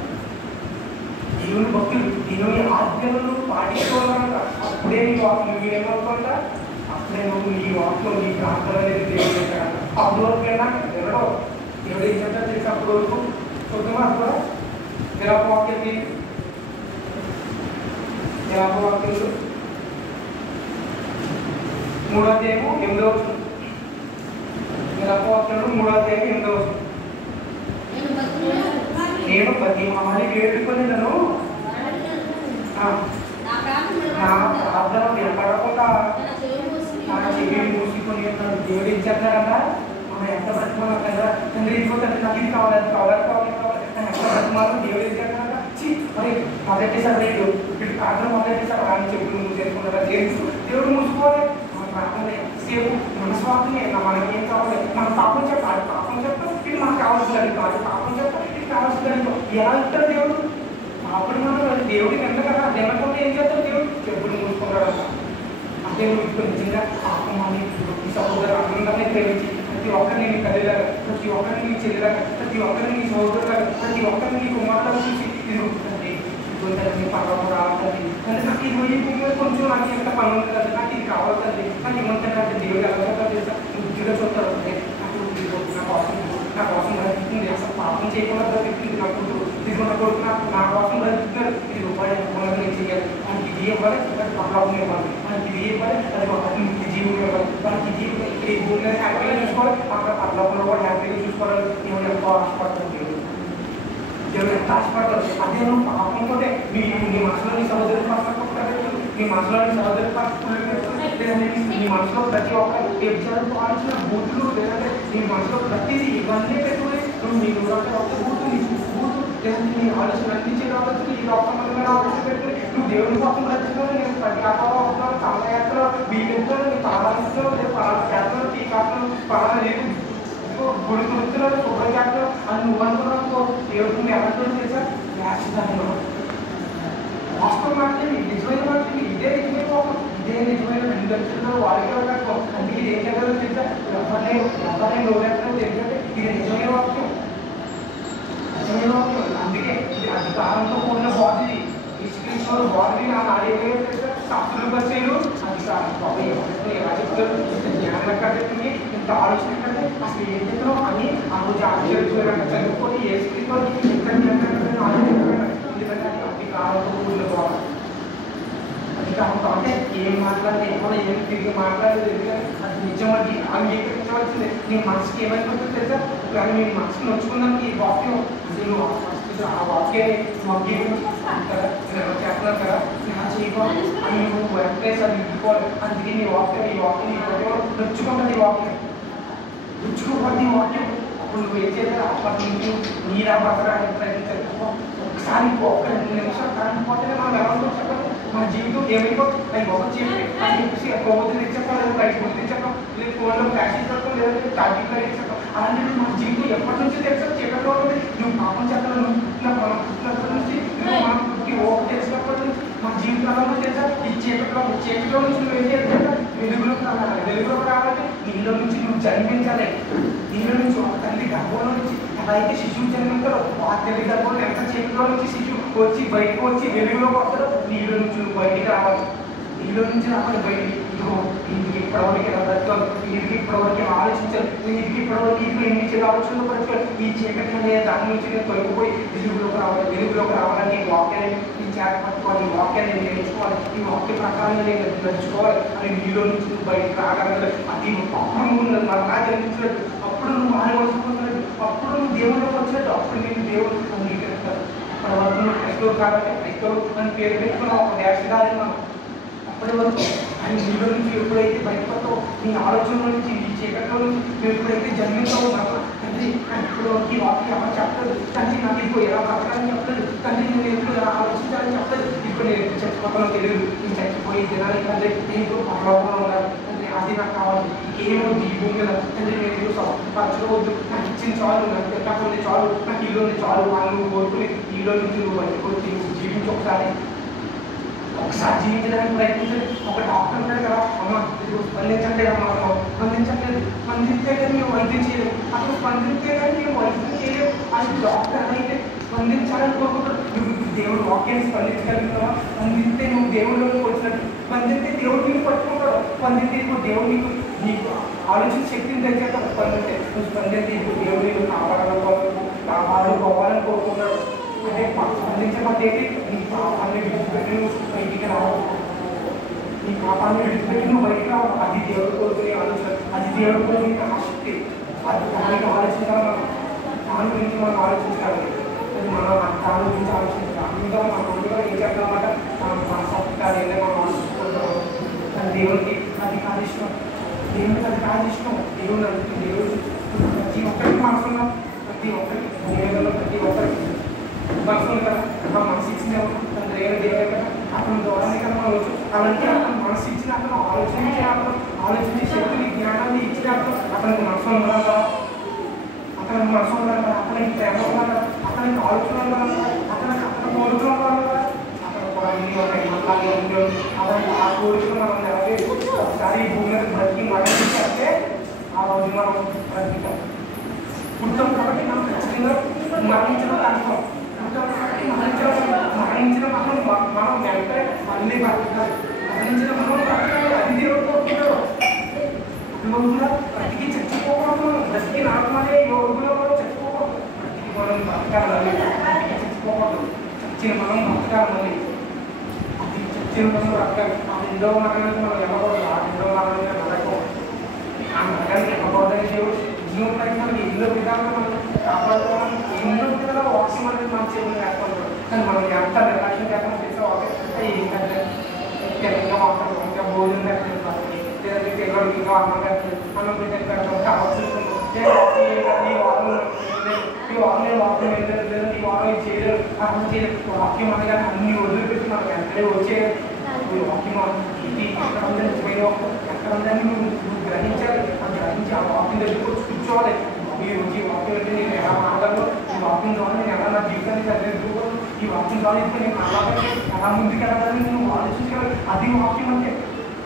దేవుని భక్తులు దేవుని ఆజ్ఞలను పాటించుకోవాలంట. అప్పుడే నీ వాక్యం ఏమవుతుందంట? అప్పుడే నువ్వు నీ వాక్యం నీ ప్రార్థన అనేది దేవుడు పెట్టాడంట. అప్పుడు వరకు వెళ్ళా ఎవడో దేవుడు ఏం చెప్తారు తెలిసి అప్పుడు వరకు చూద్దామా? అప్పుడు విరాపవాక్యం విరాపవాక్యంలో 3వ అధ్యాయము 8వ వచనం. విరాపవాక్యంలో 3వ అధ్యాయం 8వ వచనం. నేను ప్రతి హాని వేడుకొనినను నా ప్రార్థన వినపడకుండా నా చెవి మూసుకొని దేవుడు ఏం చెప్తారంట? మనం ఎంత బ్రతిమాలో కదా తండ్రి ఇదిపోతుంది, నాకు ఇది కావాలి, అది కావాలి, కావాలి కావాలి అని ఎంత బ్రతిమాలో దేవుడు ఏం చెప్తారంట? మరి మొదటిసారి లేదు వీటి ప్రార్థన మొదటిసారి ఆయన చెప్పుడు నువ్వు చేసుకున్నారా? దేవుడు మూసుకోవాలి. మన ప్రార్థన సేపు మన స్వార్థమే. మనకి ఏం కావాలి? మన పాపం చెప్పాలి, పాపం చెప్తాం ఇది మనకు కావాల్సింది కాదు, పాపం చెప్తాం ఇది కావాల్సింది. ఎలా ఇస్తాడు దేవుడు? అప్పుడు మనం దేవుడికి ఎంత కదా వినకుండా ఏం చేస్తాడు దేవుడు? చెప్పుడు మూసుకున్నాడంట. అంటే నువ్వు ఇప్పుడు నిజంగా పాపం అని ఈ సహోదరు అందరినీ ప్రేమించి ప్రతి ఒక్కరిని నీ తల్లిలాగా, ప్రతి ఒక్కరిని నీ చెల్లిలాగా, ప్రతి ఒక్కరిని నీ సహోదరులాగా, ప్రతి ఒక్కరిని నీ కుమారులాగా చూసి ఇది నీ పర్వం రావాలి అంటే నాకు ఈ రోజు కొంచెం నాకు ఎంత పని ఉంది కదా, నాకు ఇది కావాలండి, నాకు ఏమంటారంటే దేవుడు ఎలా తెలుసా? బుద్ధిగా చూస్తారు. నా కోసం బ్రతుకుతుంది, అసలు పాపం చేయకుండా బ్రతుకుతుంది, నా కూతురు తీసుకున్న కొడుకు నా కోసం బ్రతుకుతున్నారు. ఇది రూపాయి నేను చేయాలి, మనకి ఇది ఇవ్వాలి, అది పర్లోకం ఇవ్వాలి, మనకి ఇది ఇవ్వాలి, అది ఒక జీవులు ఇవ్వాలి, మనకి జీవులు ఈ భూమిలో హ్యాపీగా చూసుకోవాలి, అక్కడ పర్లోకంలో కూడా హ్యాపీగా చూసుకోవాలి. దేవుడు ఎంతో ఆశపడతాడు. దేవుడు ఎంత ఆశపడతాడు? అదే నువ్వు పాపంతో నీ మనసులో నీ సహోదరుని పక్కన నీ మనసులో నీ సహోదరుని పక్కన నీ మనసులో ప్రతి ఒక్క ఆలోచన బూతులు లేదంటే నీ మనసులో ప్రతిదీ ఇవన్నీ పెట్టుకుని నువ్వు నీ ఒక బూతు నీ బూతు లేదంటే నీ ఆలోచన అన్నించే కావచ్చు, ఈ లోకమైన ఆలోచన పెట్టుకుని నువ్వు దేవుని కోసం రచించుకొని నేను ప్రతి ఆపాలో అవుతున్నాను, సమయాత్రలో వీకెంట్లో నీ పాలనలో లేదు పలానా చేస్తున్నాను, టీ కాస్తున్నాను, పలానా లేదు గుడి గుర్తున్నాడు, శుభ్రం చేస్తాడు అని నువ్వు అనుకున్నావు. దేవుడు ఎవరితో చేశా? వాస్తవం మాట్లాడి నిజమైన మాట్లాడి ఇదే నిజమైన పాపం, ఇదే అదే నిజమైన విడుదల వాడికి అవకాశం. అందుకే ఇది ఏం చేయాలో తెలుసా, ఎవరిని నోరెత్తనో తెలుసంటే ఇది నిజమైన వాక్యం. నిజమైన వాక్యం. అందుకే ఇది అధికారంతో కూడిన బాడీ. యేసుక్రీస్తు బాడీ ఆడేదే తెలుసా, శాస్త్రులు పరిచయలు అధికారం. బాబు ఎవరితో ఎలా చెప్తారు, ఇంత జ్ఞానం కట్టేది, ఇంత ఆలోచన కట్టే అసలు ఏం చెప్తారో అని ఆ రోజు ఆశ్చర్యపోయాక చదువుకొని యేసుక్రీస్తు ఇంత జ్ఞానం ఆలోచన. ఎందుకంటే అది అధికారంతో కూడిన బాడీ. అధికారంతో అంటే ఏం మాట్లాడితే ఎవరు ఏం తిరిగి మాట్లాడలేదు. ఎందుకంటే అది నిజమది అంగీకరించవలసిందే. నీ మనసుకి ఏమైపోతుంది తెలుసా, కానీ నీ మనసుకు నొచ్చుకుందానికి ఈ వాక్యం అంటే నువ్వు ఆ వాక్యాన్ని అంగీకరించాను కదా, నేను చేస్తున్నాను కదా, నేను చేయకూడదు అని నువ్వు ఎంప్లాయీస్ అది ఇవ్వాలి. అందుకే నీ వాక్యం నీ నొచ్చుకుంటుంది. ఈ వాక్యం నొచ్చుకోకూడదు. ఈ వాక్యం అప్పుడు నువ్వు ఏం చేయాలి, అప్పటి నుంచి నీరా బతకడానికి ప్రయత్నించాలి. ఒకసారి ఒక్క 2 నిమిషాలు కరెంట్ పోతేనే మనం ఎలా ఉందో చెప్పండి. మన జీవితం ఏమైపోతుంది. అది ఒక చెప్పి అని చెప్పేసి ప్రభుత్వం తెచ్చప్పం, లేదా బయట గుర్తు తెచ్చప్పం, లేదు ఫోన్లో ఫ్లాషింగ్ చెప్పడం, లేదంటే టార్గెట్ లైట్ చెప్పడం. అలాంటి మన జీవితం ఎప్పటి నుంచి తెలుసా చీకట్లో ఉంది. నువ్వు పాపం చేతలను పుట్టినప్పటి నుంచి మనం పుట్టి ఓపు తెలిసినప్పటి నుంచి మన జీవితంలో తెలుసా ఈ చీకట్లో నుంచి నువ్వు ఏం చేయాలి, వెలుగులోకి రావాలి. వెలుగులోకి రావాలంటే నీళ్ళ నుంచి నువ్వు జన్మించాలి. నీళ్ళ నుంచి ఒక తల్లి గర్భంలో నుంచి ఎలా అయితే శిశువు జన్మించారో ఆ తల్లి గర్భంలో ఎంత చీకట్లో నుంచి శిశువు వచ్చి బయటకు వచ్చి వెలుగులోకి వస్తారో నీళ్ళ నుంచి నువ్వు బయటికి రావాలి. నీళ్ళ నుంచి రావాలి బయటికి. ఇదిగో ఇంటికి ఇప్పటివరకు ఎలా బ్రతకాలి, ఇంటికి ఇప్పటివరకు ఆలోచించాలి, ఇంటికి ఇప్పటివరకు ఇంటికి ఎన్ని చిన్న ఆలోచనలు బ్రతకాలి. ఈ చీకటి అనే దాని నుంచి నేను తొలగిపోయి వెలుగులోకి రావాలి. వెలుగులోకి రావాలని ఈ వాక్యాన్ని నేను చేత పట్టుకోవాలి. ఈ వాక్యాన్ని నేను నేర్చుకోవాలి. ఈ వాక్య ప్రకారంగా నేను నడుచుకోవాలి అని నీలో నుంచి నువ్వు బయటకు రాగలగాలి. అది అప్పుడు నువ్వు మరలా జన్మించినట్టు, అప్పుడు నువ్వు మానవలసిపోతున్నట్టు, అప్పుడు నువ్వు దేవుళ్ళకి వచ్చినట్టు, అప్పుడు నేను దేవుడు అంగీకరిస్తాను. అప్పటి వరకు నువ్వు క్రైస్తవుడు కాబట్టి క్రైస్తవుడు అని పేరు పెట్టుకున్నావు, ఒక దేశదారిని మనం. అప్పటి వరకు అని నీలో నుంచి ఎప్పుడైతే బయటపడతావు, నీ ఆలోచనలో నుంచి నీ చీకట్లో నుంచి నువ్వు ఎప్పుడైతే జన్మించావో నాకు తండ్రి ఇప్పుడు ఈ వాక్యం ఎవరు చెప్పలేదు, తండ్రి నాకు ఇప్పుడు ఎలా బ్రతకాలని చెప్పలేదు, తండ్రి నేను ఎప్పుడు ఎలా ఆలోచించాలని చెప్పలేదు. ఇప్పుడు నేను ఎప్పుడు చచ్చిపోతానో తెలియదు. నేను చచ్చిపోయి దినానికి తండ్రి నేను ఇప్పుడు పరలోకంలో ఉండాలి. తండ్రి అది నాకు కావాలి. ఇంకేమవుతుంది ఈ భూమి మీద తండ్రి నేను ఎదురు పరచుకోవద్దు. నాకు ఇచ్చిన చాలు, నాకు ఎక్కకుండా చాలు, నాకు ఇల్లు చాలు వాళ్ళు నువ్వు కోరుకుని ఇల్లు నుంచి నువ్వు బయటకు వచ్చి నువ్వు జీవించి ఒకసారి జీవించడానికి ప్రయత్నించండి. ఒక డాక్టర్ ఉంటాడు కదా, అమ్మ ఇది స్పందించండి అమ్మా, స్పందించట్లేదు, స్పందిస్తే కానీ నేను వైద్యం చేయలేవు, అసలు స్పందిస్తే కానీ నేను వైద్యం చేయలేవు అని డాక్టర్ అయితే స్పందించాలని కోరుకుంటాడు. నువ్వు దేవుడు వాక్యాన్ని స్పందించగలుగుతావా? స్పందిస్తే నువ్వు దేవుడిలోకి వచ్చినట్టు, స్పందిస్తే దేవుడు నీకు పట్టుకుంటాడు. స్పందిస్తే ఇప్పుడు దేవుడు నీకు ఆలోచన శక్తిని తెచ్చేస్తాడు. స్పందిస్తే నువ్వు స్పందిస్తే ఇప్పుడు దేవుడు నీకు కావాలని కోరుకుంటాడు. అంటే స్పందించబట్టి నీ పాపాన్ని విడిచిపెట్టి నువ్వు బయటికి రావాలి. నీ పాపాన్ని విడిచిపెట్టి నువ్వు బయటికి రావాలి. అది దేవుడు కోరుకునే ఆలోచన, అది దేవుడు కోరుకునే ఆసక్తి. అది దానికి ఆలోచించాలి. మనం దాని గురించి మనం ఆలోచించాలి. అది మనం దాని గురించి ఆలోచించాలి. ఇంకా మన రోజులో ఏం చేద్దామన్నమాట మన సత్కాలు ఏదైనా మనం ఆలోచించుకుంటాం. కానీ దేవుడికి అది కాదు ఇష్టం. దేవుడికి అది కాదు ఇష్టం. దేవుడు అడుగుతుంది. దేవుడు ప్రతి ఒక్కరికి మనసున్నాం. ప్రతి ఒక్కరికి దేవుడిలో ప్రతి ఒక్కరికి మనసు ఉంది కదా. ఆ మనసు ఇచ్చిన తండ్రి దేవుడే కదా, అతని ద్వారానే కదా మనం వచ్చు. అలాంటి అతను మనసు ఇచ్చిన అతను ఆలోచించే ఆలోచించే శక్తిని జ్ఞానాన్ని ఇచ్చిన అతనికి మనసు ఉండాలి కదా, అతనికి మనసు ఉండాలి కదా, అతనికి ప్రేమ ఉండాలి కదా, అతనికి ఆలోచన ఉండాలి కదా, అతని కోరికలు ఉండాలి కదా. అతను కూడా అన్ని ఉంటాయి. మనలాగే ఉంటుంది. అతనికి ఆ కోరికలు మనం నెరవేరు ఒకసారి భూమి మీద బ్రతికి మరణించేస్తే ఆ రోజు మనం బ్రతికితాం. పుట్టాం కాబట్టి మనం ఖచ్చితంగా మరణించడం అనుకోం. మరణించిన మనం వెంటనే మళ్ళీ బ్రతకాలి. మరణించిన మనం బ్రతకాలి. అది దేవుడు కోరుకుంటారు. బ్రతికి చచ్చిపోకూడదు. బ్రతికి నాటమనే యోగులో మనం చచ్చిపోకూడదు. బ్రతికి మనం బ్రతకాలి. బ్రతికి చచ్చిపోకూడదు. చచ్చిన మనం బ్రతకాలి. అది చచ్చిన మనం బ్రతకాలి. ఆ 2వ మరణానికి మనం వెళ్ళకూడదు. ఆ 2వ మరణానికి వెళ్ళకూడదు. ఆ మరణానికి వెళ్ళకూడదని దేవుడు జీవం ప్రయత్నం ఎన్నో విధాలుగా మనం కాపాడుకోవాలి. ఎన్నో విధాలుగా వాక్యం అనేది మన చేతులు వేసుకుంటాడు. కానీ మనం ఎంత నిర్లక్ష్యం చేస్తాం చేసే వాక్యం ఏంటంటే తెలంగా వాడతాం, ఇంకా భోజనం పెట్టలేదు, లేదంటే పిల్లలకి ఇంకా అన్నం పెట్టలేదు, అన్నం పెట్టేది పెడతాం కావచ్చు. ఈ వారం నేను వాక్యం వెళ్ళలేదు, లేదంటే ఈ వారం ఇది చేయలేదు, అర్థం చేయలేదు. వాక్యం అనగా అన్ని వదిలిపెట్టి మనం వెంటనే వచ్చే వాక్యం ఇది ఎక్కడ ఉందని నిజమైన వాక్యం ఎక్కడ ఉందని నువ్వు గ్రహించాలి. ఆ గ్రహించి ఆ వాక్యం దగ్గరికి వచ్చి కూర్చోవాలి. ఈ రోజు ఈ వాక్యం అంటే నేను ఎలా మాట్లాడను, ఈ వాక్యం ద్వారా నేను ఎలా నా జీవితాన్ని చదివేసుకోగలను, ఈ వాక్యం ద్వారా ఇప్పుడు నేను అలాగే ఎలా ముందుకు వెళ్ళాలని నువ్వు ఆలోచించగలరు. అది వాక్యం అంటే.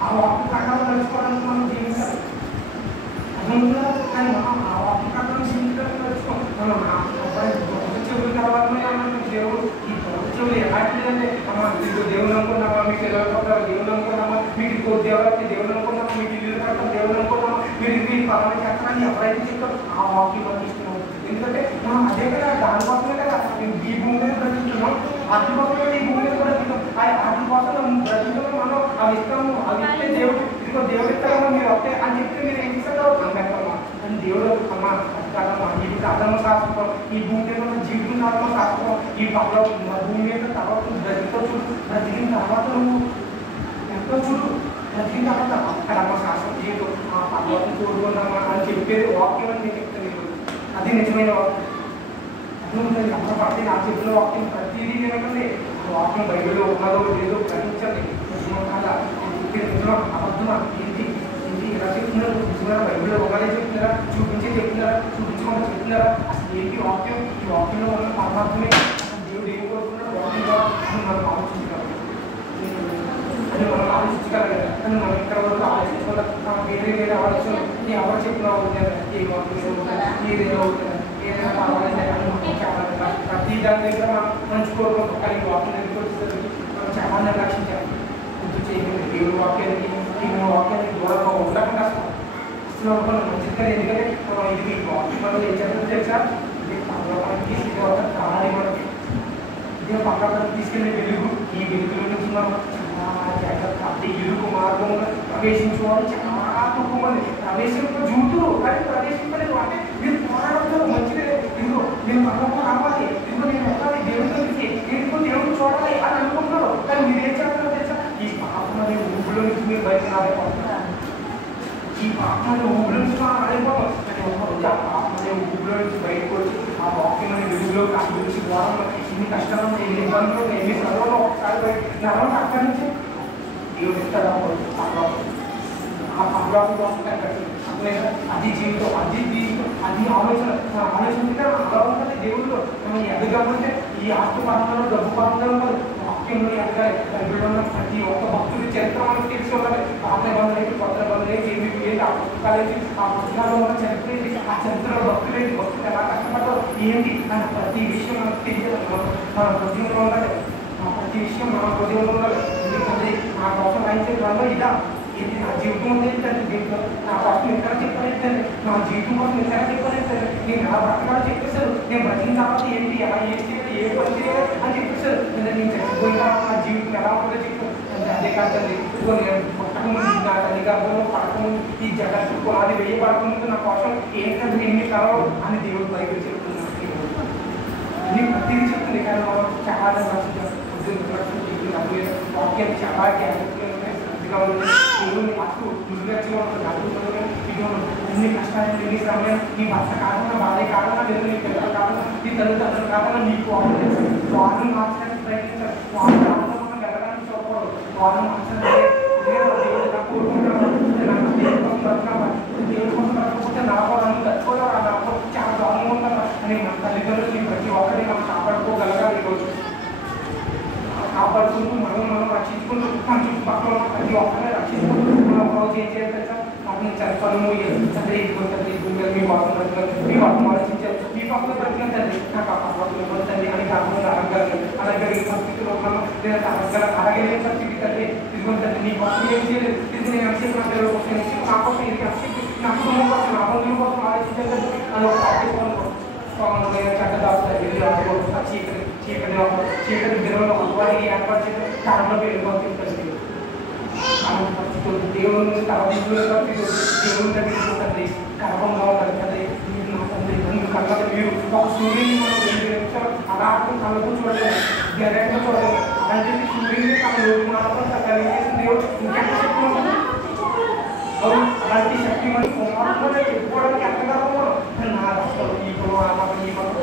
ఆ ఆ వాక్య ప్రకారం నడుచుకోవడానికి మనం జీవించాలి. అర్థమవుతుందా? కానీ మనం ఆ వాక్య ప్రకారం జీవించడానికి నడుచుకోం. మనం చెవులు కావాలని దేవుడు ఈ చెవులు ఎలాంటిదంటే మీకు దేవుని అనుకున్నామా, మీకు తెలియకపోతారా దేవుని అనుకున్నామా, మీకు ఇంకో దేవరాన్ని దేవుని అనుకున్నామా, మీకు ఇల్లు కట్టడం దేవుని అనుకున్నామా, మీరు మీ పలానా చేస్తారని ఎవరైతే చెప్తారో ఆ వాక్యం మనం తీసుకున్నాం. ఎందుకంటే మనం అదే కదా దానికోసమే కదా ఈ భూమి మీద బ్రతుకుతున్నాం. అతి కోసమే ఈ భూమి మీద బ్రతుకుతాం. అతి కోసం బ్రతుకుతున్నాం. మనం అవి ఇస్తాము, అవి ఇస్తే దేవుడు ఇదిగో దేవుడు ఇస్తారమ్మా మీరు వస్తే అని చెప్తే మీరు ఏం ఇస్తారో అంగమ్మా అని దేవుడు అమ్మా కాదమ్మా ఈ కాదమ్మ శాస్త్రం ఈ భూమి మీద ఉన్న జీవితం కాదమ్మ శాస్త్రం ఈ పక్కలో భూమి మీద తర్వాత బ్రతితో చూడు, బ్రతికిన తర్వాత నువ్వు ఎంతో చూడు, బ్రతికిన తర్వాత అక్కడమ్మ శాస్త్రం జీవితం ఆ పర్వతం చూడుకున్నామా అని చెప్పేది వాక్యం అని నేను చెప్తాను. అది నిజమైన వాక్యం. అర్థమవుతుంది. అమ్మ పడితే నా చెప్పిన వాక్యం ప్రతిదీ వినకండి. ఆ వాక్యం బైబిల్లో ఉన్నదో లేదో గ్రహించండి. నిజమో కాదా నిజమా అబద్ధమా ఏంటి ఏంటి ఎలా చెప్తున్నారు, నిజమైన బైబిల్లో ఒకరే చెప్తున్నారా, చెప్తున్నారా చూపించకుండా చెప్తున్నారా, అసలు ఏంటి వాక్యం, ఈ వాక్యంలో ఉన్న పరమాత్మే అసలు దేవుడు ఏం కోరుకున్నాడు వాక్యం ద్వారా అని మనం ఆలోచించగలం. అని మనం ఆలోచించగలగాలి. కానీ మనం ఇక్కడ వరకు ఆలోచించుకోవాలి. వేరే వేరే ఆలోచన ఎవరు చెప్పినా అవుతుంది ఏ వాక్యం ఏదైనా అవుతుంది ఏదైనా పర్వాలేదు అని మనం చాలా ప్రతి దాని దగ్గర మనం మంచి కోరుకుంటాం. కానీ వాక్యం దగ్గరికి వచ్చేసరికి మనం చాలా నిర్లక్ష్యించాలి. గుర్తు చేయగలిగి దేవుడు వాక్యానికి దేవుని వాక్యానికి దూరంగా ఉండకుండా అసలు మనం మంచిది కదా. ఎందుకంటే మనం ఇది మీకు వాక్యం మనం ఏం చేస్తామో తెలుసా, ఇది పర్వతానికి ఇది ఒక దారి, మనకి ఇదే పర్వతానికి తీసుకెళ్ళే వెలుగు. ఈ వెలుగుల నుంచి మనం చాలా జాగ్రత్త అంటే ఇరుకు మార్గంలో ప్రవేశించేవాళ్ళు చాలా తక్కువ మంది. ప్రవేశింపు జూతులు కానీ ప్రవేశించలేదు. అంటే మీరు పోరాడుతున్నారు మంచిదే, ఇదిగో నేను పర్వతం రావాలి, ఇదిగో నేను వెళ్ళాలి దేవుడి దగ్గరికి, నేను దేవుడు చూడాలి అని అనుకుంటున్నారు. కానీ మీరు ఏం చేస్తారో తెలుసా, ఈ పాపం అనే ఊపిలో నుంచి మీరు బయట రాలేకపోతున్నారు. ఈ పాపం అనే ఊపిలో నుంచి మనం ఆడిపోతాం. కానీ ఒకరోజు ఆ పాపం అనే ఊపిలో నుంచి బయటకు వచ్చి ఆ వాక్యం అనే వెలుగులో అభివృద్ధి ద్వారా ఎన్ని కష్టాలు ఎన్ని ఇబ్బందులు ఎన్ని సర్వలో ఒకసారి బయట నడవడం అక్కడి నుంచి దేవుడు ఇస్తాడు. ఆ పర్వాలు అది జీవితం, అది జీవితం, అది ఆలోచన. ఆలోచన అలా ఉంటుంది దేవుడిలో. మనం ఎదగాలంటే ఈ ఆస్తి పరంగా డబ్బు పరంగా ఉంటుంది. వాక్యంలో ఎదగాలి. బైబిల్లో ఉన్న ప్రతి ఒక్క భక్తుడి చరిత్ర మనకు తెలిసి ఉండాలి. పాత బంధులైతే కొత్త బంధులైతే ఏమి ఏంటి ఆ పుస్తకాలైతే ఆ పుస్తకాల్లో ఉన్న చరిత్ర ఏంటి, ఆ చరిత్రలో భక్తులేంటి, భక్తులు ఎలా కష్టపడతారు ఏంటి అని ప్రతి విషయం మనకు తెలియాలి. మన హృదయంలో ఉండాలి. ప్రతి విషయం మన హృదయంలో ఉండాలి. ఎందుకంటే నా కోసం రాయించే వాళ్ళు ఇలా ఏంటి నా జీవితం ఉంది ఏంటంటే దీంట్లో నా కోసం ఎక్కడ చెప్పలేదండి, నా జీవితం కోసం ఎక్కడ చెప్పలేదండి, నేను ఎలా బ్రతకాలో చెప్పేశారు, నేను బ్రతికిన తర్వాత ఏంటి ఎలా ఏం చేయాలి ఏ పని చేయాలి అని చెప్పేశారు. నేను చచ్చిపోయిన తర్వాత నా జీవితం ఎలా ఉంటుందో చెప్పారు. అదే కాదండి ఇదిగో నేను పుట్టకముందు నా తల్లిదండ్రులు పడకముందు ఈ జగత్తు పునాది వేయబడకముందు నా కోసం ఏంటంటే ఎన్ని కలవరు అని దేవుడు బైబిల్ చెప్తున్నాను. ఇది ప్రతిదీ చెప్తుంది. కానీ మనం చాలా వాక్యం చాలా దేవుని అసలు దుర్గచ్చిగా ఉంటుంది. అడుగుతుంది ఇటువంటి ఎన్ని కష్టాలు ఎన్ని సమయం నీ భర్త కాకుండా భార్య కాకుండా లేదు నీ పిల్లలు కాకుండా నీ తల్లిదండ్రులు కాకుండా నీకు వాళ్ళని మార్చడానికి ప్రయత్నించారు. వాళ్ళు ఆనందంగా వెళ్ళడానికి చూడకూడదు. వాళ్ళని మార్చడానికి దేవుడు కోరుకుంటారు. నాకు దేవుడి కోసం బ్రతకాలి, దేవుడి కోసం బ్రతకపోతే నా వాళ్ళు చచ్చిపోతారు, నా చాలా దారుణంగా ఉంటారు అని మన తల్లిదండ్రులు ప్రతి ఒక్కరిని మనం కాపాడుకోగలగాలి. ఈరోజు కాపాడుకుంటూ మనం రక్షించుకుంటూ మన చుట్టుపక్కల ప్రతి ఒక్కరిని రక్షించుకుంటూ మనం రోజు ఏం చేయాలి తెలుసా, వాటిని చదువుకోవడము తండ్రి ఇవ్వండి మీ కోసం బ్రతకాలి, మీ పక్కన ఆలోచించారు, మీ పక్కన బ్రతికిన తండ్రి నాకు ఆ పక్కన ఇవ్వండి అని కాకుండా అడగాలి. అలాగే ఈ పరిస్థితుల్లో మనం లేదా అడగాలి. అలాగే పరిస్థితి తండ్రి ఇదిగొండి నీ కోసం ఏం చేయలేదు, ఇది నేను అక్షిప్ నా పిల్లల కోసం నా కోసం ఇది అక్షిప్ నా కుటుంబం కోసం నా బంధువుల కోసం ఆలోచించాలి అని ఒక పాఠ్యక్రమంలో చక్కదాపుతారు. చీకటి బిరవలో వారికి ఏర్పాటు చేసిన కాలంలో వెళ్ళిపోతుంది. దేవుని తలదింపులు దేవుని దగ్గర గర్వంగా ఉండాలి. తండ్రి మీరు నా తండ్రి ముందు కళ్ళ మీరు ఒక సూర్యుని మనం 2 నిమిషాలు అలా కళ్ళకు చూడలేదు, గెరగా చూడలేదు. అంటే సూర్యుని తన రోజు మాత్రం కలిగేసిన దేవుడు ఇంకెంత శక్తి ఉంటుంది. అలాంటి శక్తి మనం కుమారుడు చెప్పుకోవడానికి ఎంతగానో నా రాష్ట్రం ఈ పొలం ఈ పొలం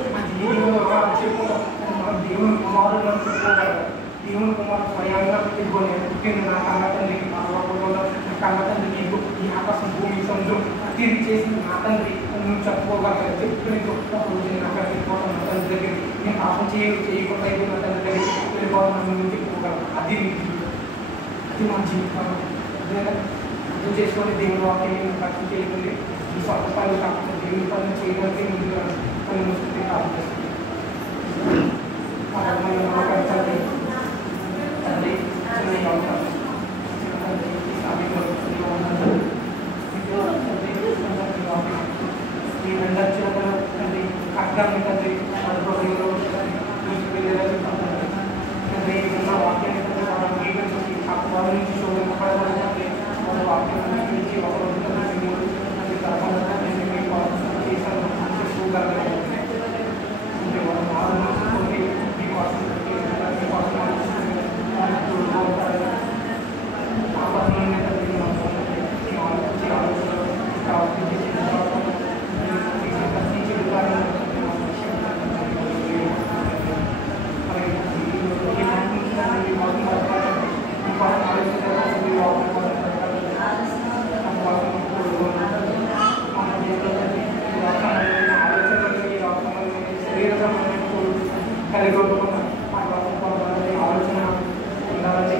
అది చెప్పుకుంటాం. మనం దేవుని కుమారుడు మనం చెప్పుకోగలగాలి. దేవుని కుమారుడు స్వయంగా చెప్పుకోలేదు. పుట్టింది నా కన్న తండ్రికి పర్వతంలో నా కన్న తండ్రికి ఈ ఆకాశం భూమి సముద్రం ప్రతిదీ చేసింది నా తండ్రి నువ్వు చెప్పుకోగలగాలి. చెప్పుకుని అక్కడ వెళ్ళిపోవడం నా తండ్రి దగ్గరికి నేను పాపం చేయకుండా అయితే నా తండ్రి దగ్గరికి వెళ్ళిపోవడం నువ్వు చెప్పుకోగలరు. అది నీ జీవితం, అది మా జీవితం. అర్థం చేసుకొని దేవుడు వాక్యాన్ని ఖర్చు చేయకుండా ఈ సంవత్సరాలు కాకుండా దేవుడి పనులు చేయడానికి ముందుగా కొన్ని ముసుకుంటే కాదు తండ్రి చిన్న అవకాశం ఈ రెండొచ్చిన తండ్రి అర్థాన్ని తండ్రి అనుభవంలో తండ్రి ఉన్న వాక్యాన్ని తండ్రి వాళ్ళ అంగీకరించి వాళ్ళ నుంచి చూడబడాలంటే వాళ్ళ వాక్యం నుంచి ఒక రోజు తండ్రి తర్వాత చేశాను చూడగలగాలి అంటే వాళ్ళ ఆలోచించుకుంటే మీకోసం కలిగి ఆలోచన ఉండాలని